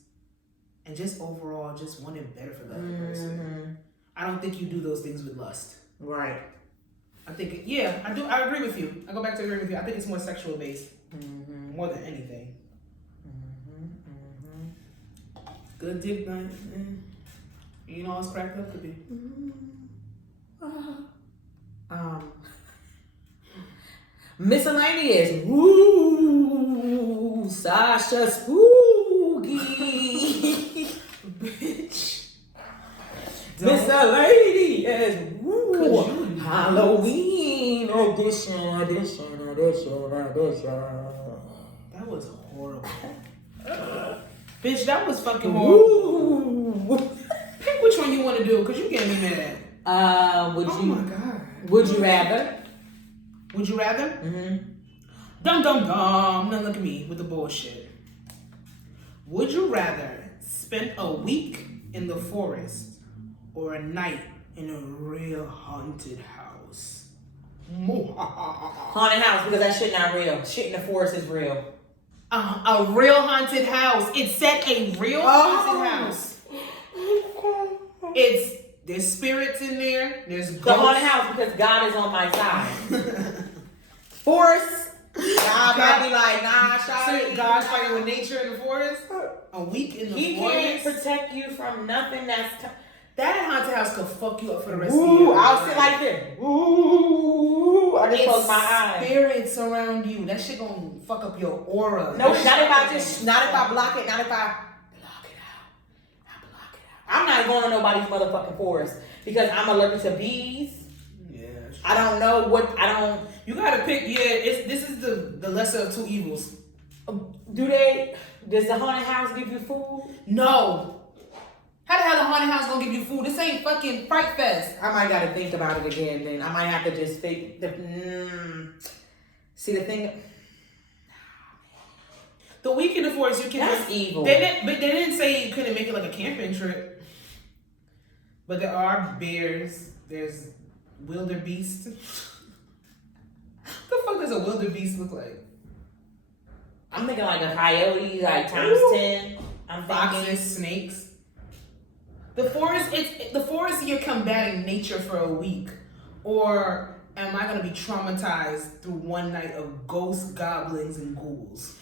and just overall just wanting better for the other person. I don't think you do those things with lust. Right. I think, yeah, I do. I agree with you. I go back to agree with you. I think it's more sexual based, more than anything. Good dick, man. You know, it's cracked up to be. Miscellaneous. Woo, Sasha spooky. Bitch. Miscellaneous. Woo, Halloween edition. That was horrible. Bitch, that was fucking horrible. Woo. Pick which one you want to do, because you getting me mad. Would Oh you? my God. Would you rather? Would you rather? Dum dum dum. Now look at me with the bullshit. Would you rather spend a week in the forest or a night in a real haunted house? Haunted house, because that shit not real. Shit in the forest is real. A real haunted house. It said a real haunted house. There's spirits in there. There's ghosts. The haunted house, because God is on my side. Forest, God might be like, nah, So God's fighting with nature in the forest? A week in the He forest? can't protect you from nothing that's... That haunted house could fuck you up for the rest of your life. I'll sit like this. Ooh, I just close my eyes. Spirits around you. That shit gonna fuck up your aura. No, not if I block it, not if I block it out. I'm not going to nobody's motherfucking forest because I'm allergic to bees. Yeah. I don't know what, You gotta pick, this is the lesser of two evils. Does the haunted house give you food? No. How the hell the haunted house gonna give you food? This ain't fucking Fright Fest. I might gotta think about it again then. I might have to just think, see the thing... The week in the forest, you can... That's evil. They didn't say you couldn't make it like a camping trip. But there are bears. There's wildebeest. The fuck does a wildebeest look like? I'm thinking like a coyote, like times 10. I'm Foxes, thinking... snakes. The forest, you're combating nature for a week. Or am I gonna be traumatized through one night of ghosts, goblins, and ghouls?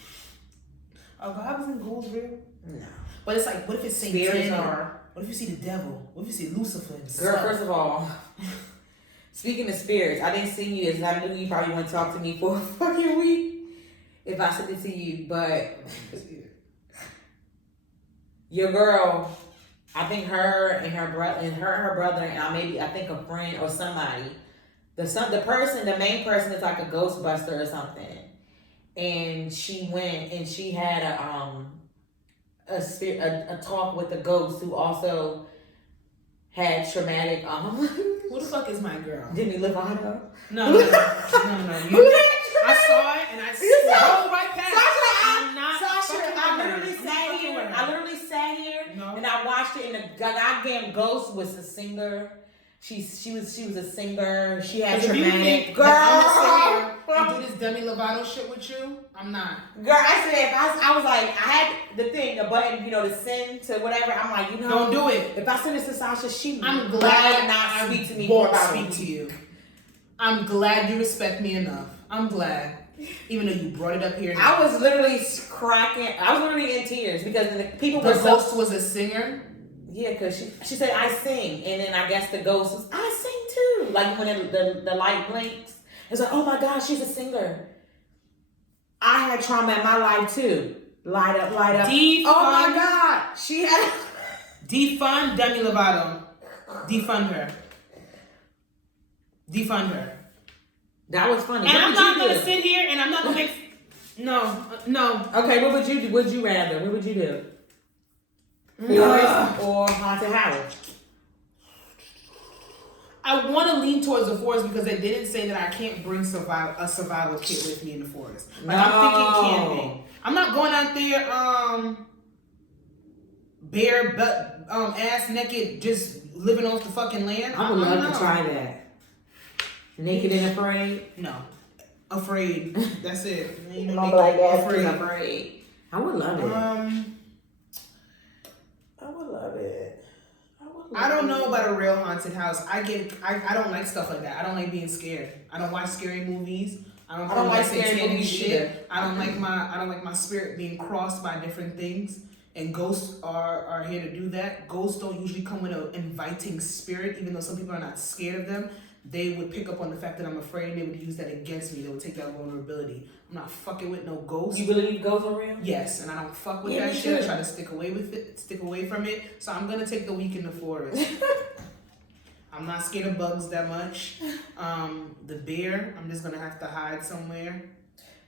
Are goblins and ghouls real? No. But it's like, what if it's Spirits satanic? are. What if you see the devil? What if you see Lucifer? Girl, first of all, speaking of spirits, I didn't see you as I knew you probably wouldn't talk to me for a fucking week if I said it to you, but your girl, I think her and her brother, and I think a friend or somebody, the main person is like a Ghostbuster or something. And she went and she had a talk with a ghost who also had traumatic Who the fuck is my girl? Demi Lovato. No. I saw it and I scrolled right past it. Sasha, I literally sat here and I watched it, and the goddamn ghost was a singer. She was a singer. She had traumatic. Girl, I'm gonna sit here and do this Demi Lovato shit with you. I'm not. Girl, I said I was like, I had the button, to send to whatever. I'm like, don't do it. If I send this to Sasha, I'm glad not speak to me. Won't speak to you. I'm glad you respect me enough. I'm glad, even though you brought it up here. I was literally cracking. I was literally in tears because the people. The ghost was a singer. Yeah, because she said I sing, and then I guess the ghost was I sing too. Like when the light blinks, it's like, oh my God, she's a singer. I had trauma in my life too. Light up. Defund. Oh my God, she had defund Demi Lovato. Defund her. That was funny. And I'm not gonna sit here and I'm not gonna make no. Okay, what would you do? Would you rather? What would you do? Forest or haunted house? I want to lean towards the forest because they didn't say that I can't bring a survival kit with me in the forest. Like, No. I'm thinking camping. I'm not going out there bare butt ass naked just living off the fucking land. I would love to try that. Naked and afraid? No. Afraid. That's it. My black ass is afraid. I would love it. I would love it. I don't know about a real haunted house. I don't like stuff like that. I don't like being scared. I don't watch scary movies. I don't like scary movies shit. Either. I don't like my spirit being crossed by different things. And ghosts are here to do that. Ghosts don't usually come with an inviting spirit, even though some people are not scared of them. They would pick up on the fact that I'm afraid and they would use that against me. They would take that vulnerability. I'm not fucking with no ghosts. You believe ghosts are real? Yes, and I don't fuck with that shit. I try to stick away from it. So I'm gonna take the week in the forest. I'm not scared of bugs that much. The bear, I'm just gonna have to hide somewhere.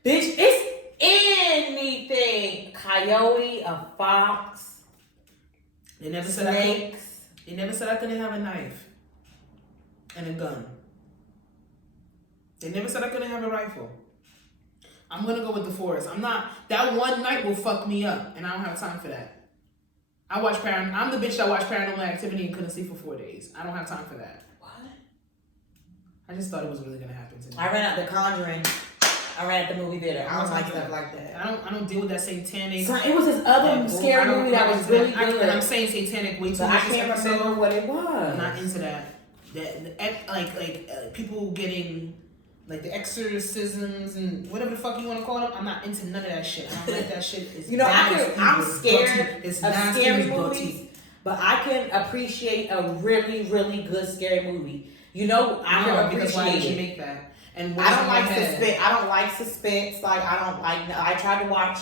Bitch, it's anything. Coyote, a fox. They never said I couldn't have a knife and a gun. They never said I couldn't have a rifle. I'm gonna go with the forest. That one night will fuck me up, and I don't have time for that. I'm the bitch that watched Paranormal Activity and couldn't sleep for 4 days. I don't have time for that. What? I just thought it was really gonna happen to me. I ran out The Conjuring. I ran at the movie theater. I don't like stuff like that. I don't deal with that satanic. So it was this other scary movie that was really good. And I'm saying satanic way too much. I can't remember what it was. I'm not into that. People getting like the exorcisms and whatever the fuck you want to call them. I'm not into none of that shit. I don't like that shit. It's I'm scared of scary movies, dirty. but I can appreciate a really, really good scary movie. You know, I can appreciate why did you it. make that? And I don't like suspense. I don't like suspense. Like I tried to watch.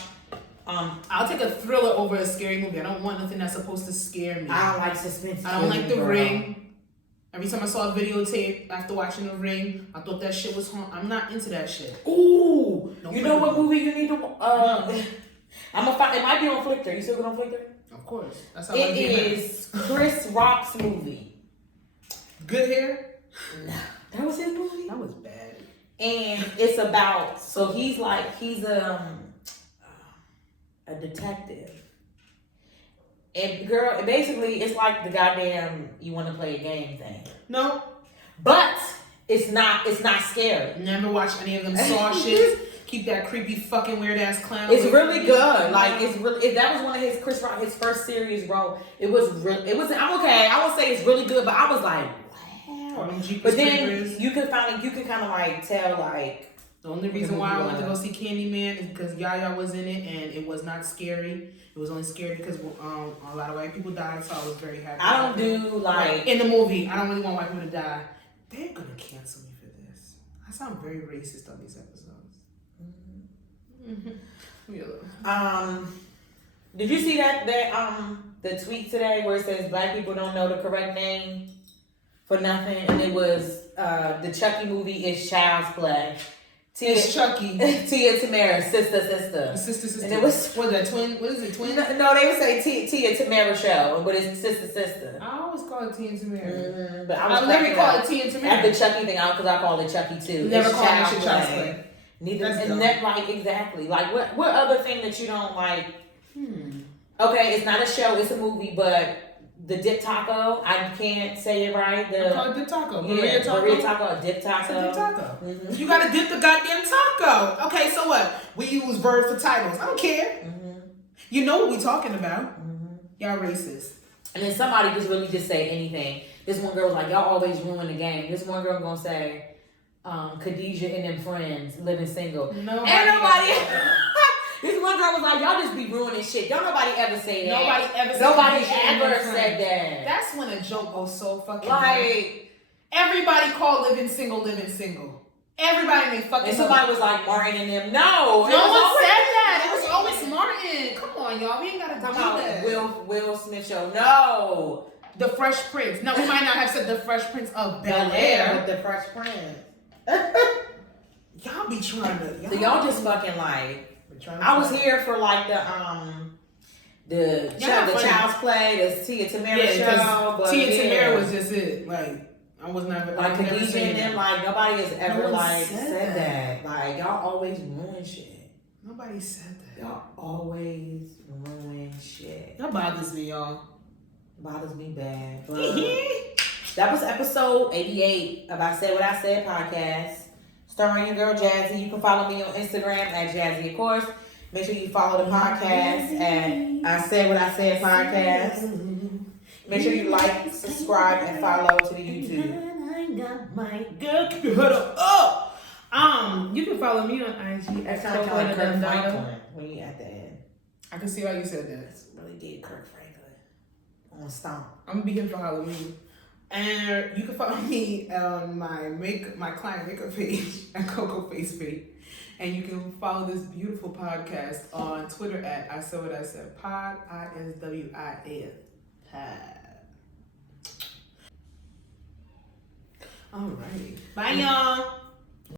I'll take a thriller over a scary movie. I don't want nothing that's supposed to scare me. I don't like suspense. I don't like The Ring. Every time I saw a videotape after watching The Ring, I thought that shit was haunted. I'm not into that shit. Ooh, you know what movie you need to? I'm gonna find. It might be on Flickr. You still good on Flickr? Of course. That's how it is Chris Rock's movie. Good Hair. No, that was his movie. That was bad. And it's about he's a detective. And girl, basically it's like the goddamn you want to play a game thing. No. But it's not scary. Never watched any of them Saw shit. Keep that creepy fucking weird ass clown. It's really good. Like it's really that was one of his Chris Rock, his first serious role. I'm okay. I won't say it's really good, but I was like, wow. But then you can kind of like tell like the only reason why I went to go see Candyman is because Yaya was in it and it was not scary. It was only scary because a lot of white people died, so I was very happy. I don't do like in the movie. I don't really want white people to die. They're gonna cancel me for this. I sound very racist on these episodes. Yeah. Did you see that the tweet today where it says black people don't know the correct name for nothing, and it was the Chucky movie is Child's Play. It's Chucky. Tia Tamara, sister. Sister. And it was what that twin? What is it? Twin? No, they would say Tia Tamara show, but it's sister. I always call it Tia Tamara. Mm-hmm, but I never call it Tia Tamara. At the Chucky thing, because I call it Chucky too. Never call it Child's Play. Neither, and that like exactly like what other thing that you don't like? Okay, it's not a show, it's a movie, but the dip taco, I can't say it right. I call it dip taco. Maria taco, dip taco. Dip taco. Mm-hmm. You gotta dip the goddamn taco. Okay, so what? We use verbs for titles. I don't care. Mm-hmm. You know what we talking about. Mm-hmm. Y'all racist. And then somebody just say anything. This one girl was like, y'all always ruin the game. This one girl gonna say, Khadijah and them friends living single. Nobody. This one girl was like, y'all just be ruining shit. Don't nobody ever say that. Nobody ever said that. That's when a joke goes so fucking like everybody called living single. Everybody they fucking. And somebody was like Martin and them. No one said that. It was always Martin. Come on, y'all. We ain't gotta do that. Will Smith show. No. The Fresh Prince. No, we might not have said the Fresh Prince of Bel-Air. But the Fresh Prince. Y'all be trying to. So y'all just fucking like. I was here for like the Child's Play, the Tia Tamara show. But Tia Tamara was just it. Like I was never Like I've never Khadijah seen and them, that. like nobody has ever one like said said that. Like y'all always ruin shit. Nobody said that. Y'all always ruin shit. That bothers me, y'all. Bothers me bad. But that was episode 88 of I Said What I Said podcast. Starring your girl Jazzy. You can follow me on Instagram at Jazzy, of course. Make sure you follow the podcast at I Said What I Said podcast. Make sure you like, subscribe, and follow to the YouTube. Girl, keep your head up. You can follow me on IG That's at kind of like Kirk Franklin. Franklin when you at the end. I can see why you said that. That's really did Kirk Franklin on Stomp. I'm gonna be here for Halloween. And you can follow me on my client makeup page at Coco Face Page. And you can follow this beautiful podcast on Twitter at I Said What I Said Pod, ISWIAS Pod. Alrighty. Bye y'all.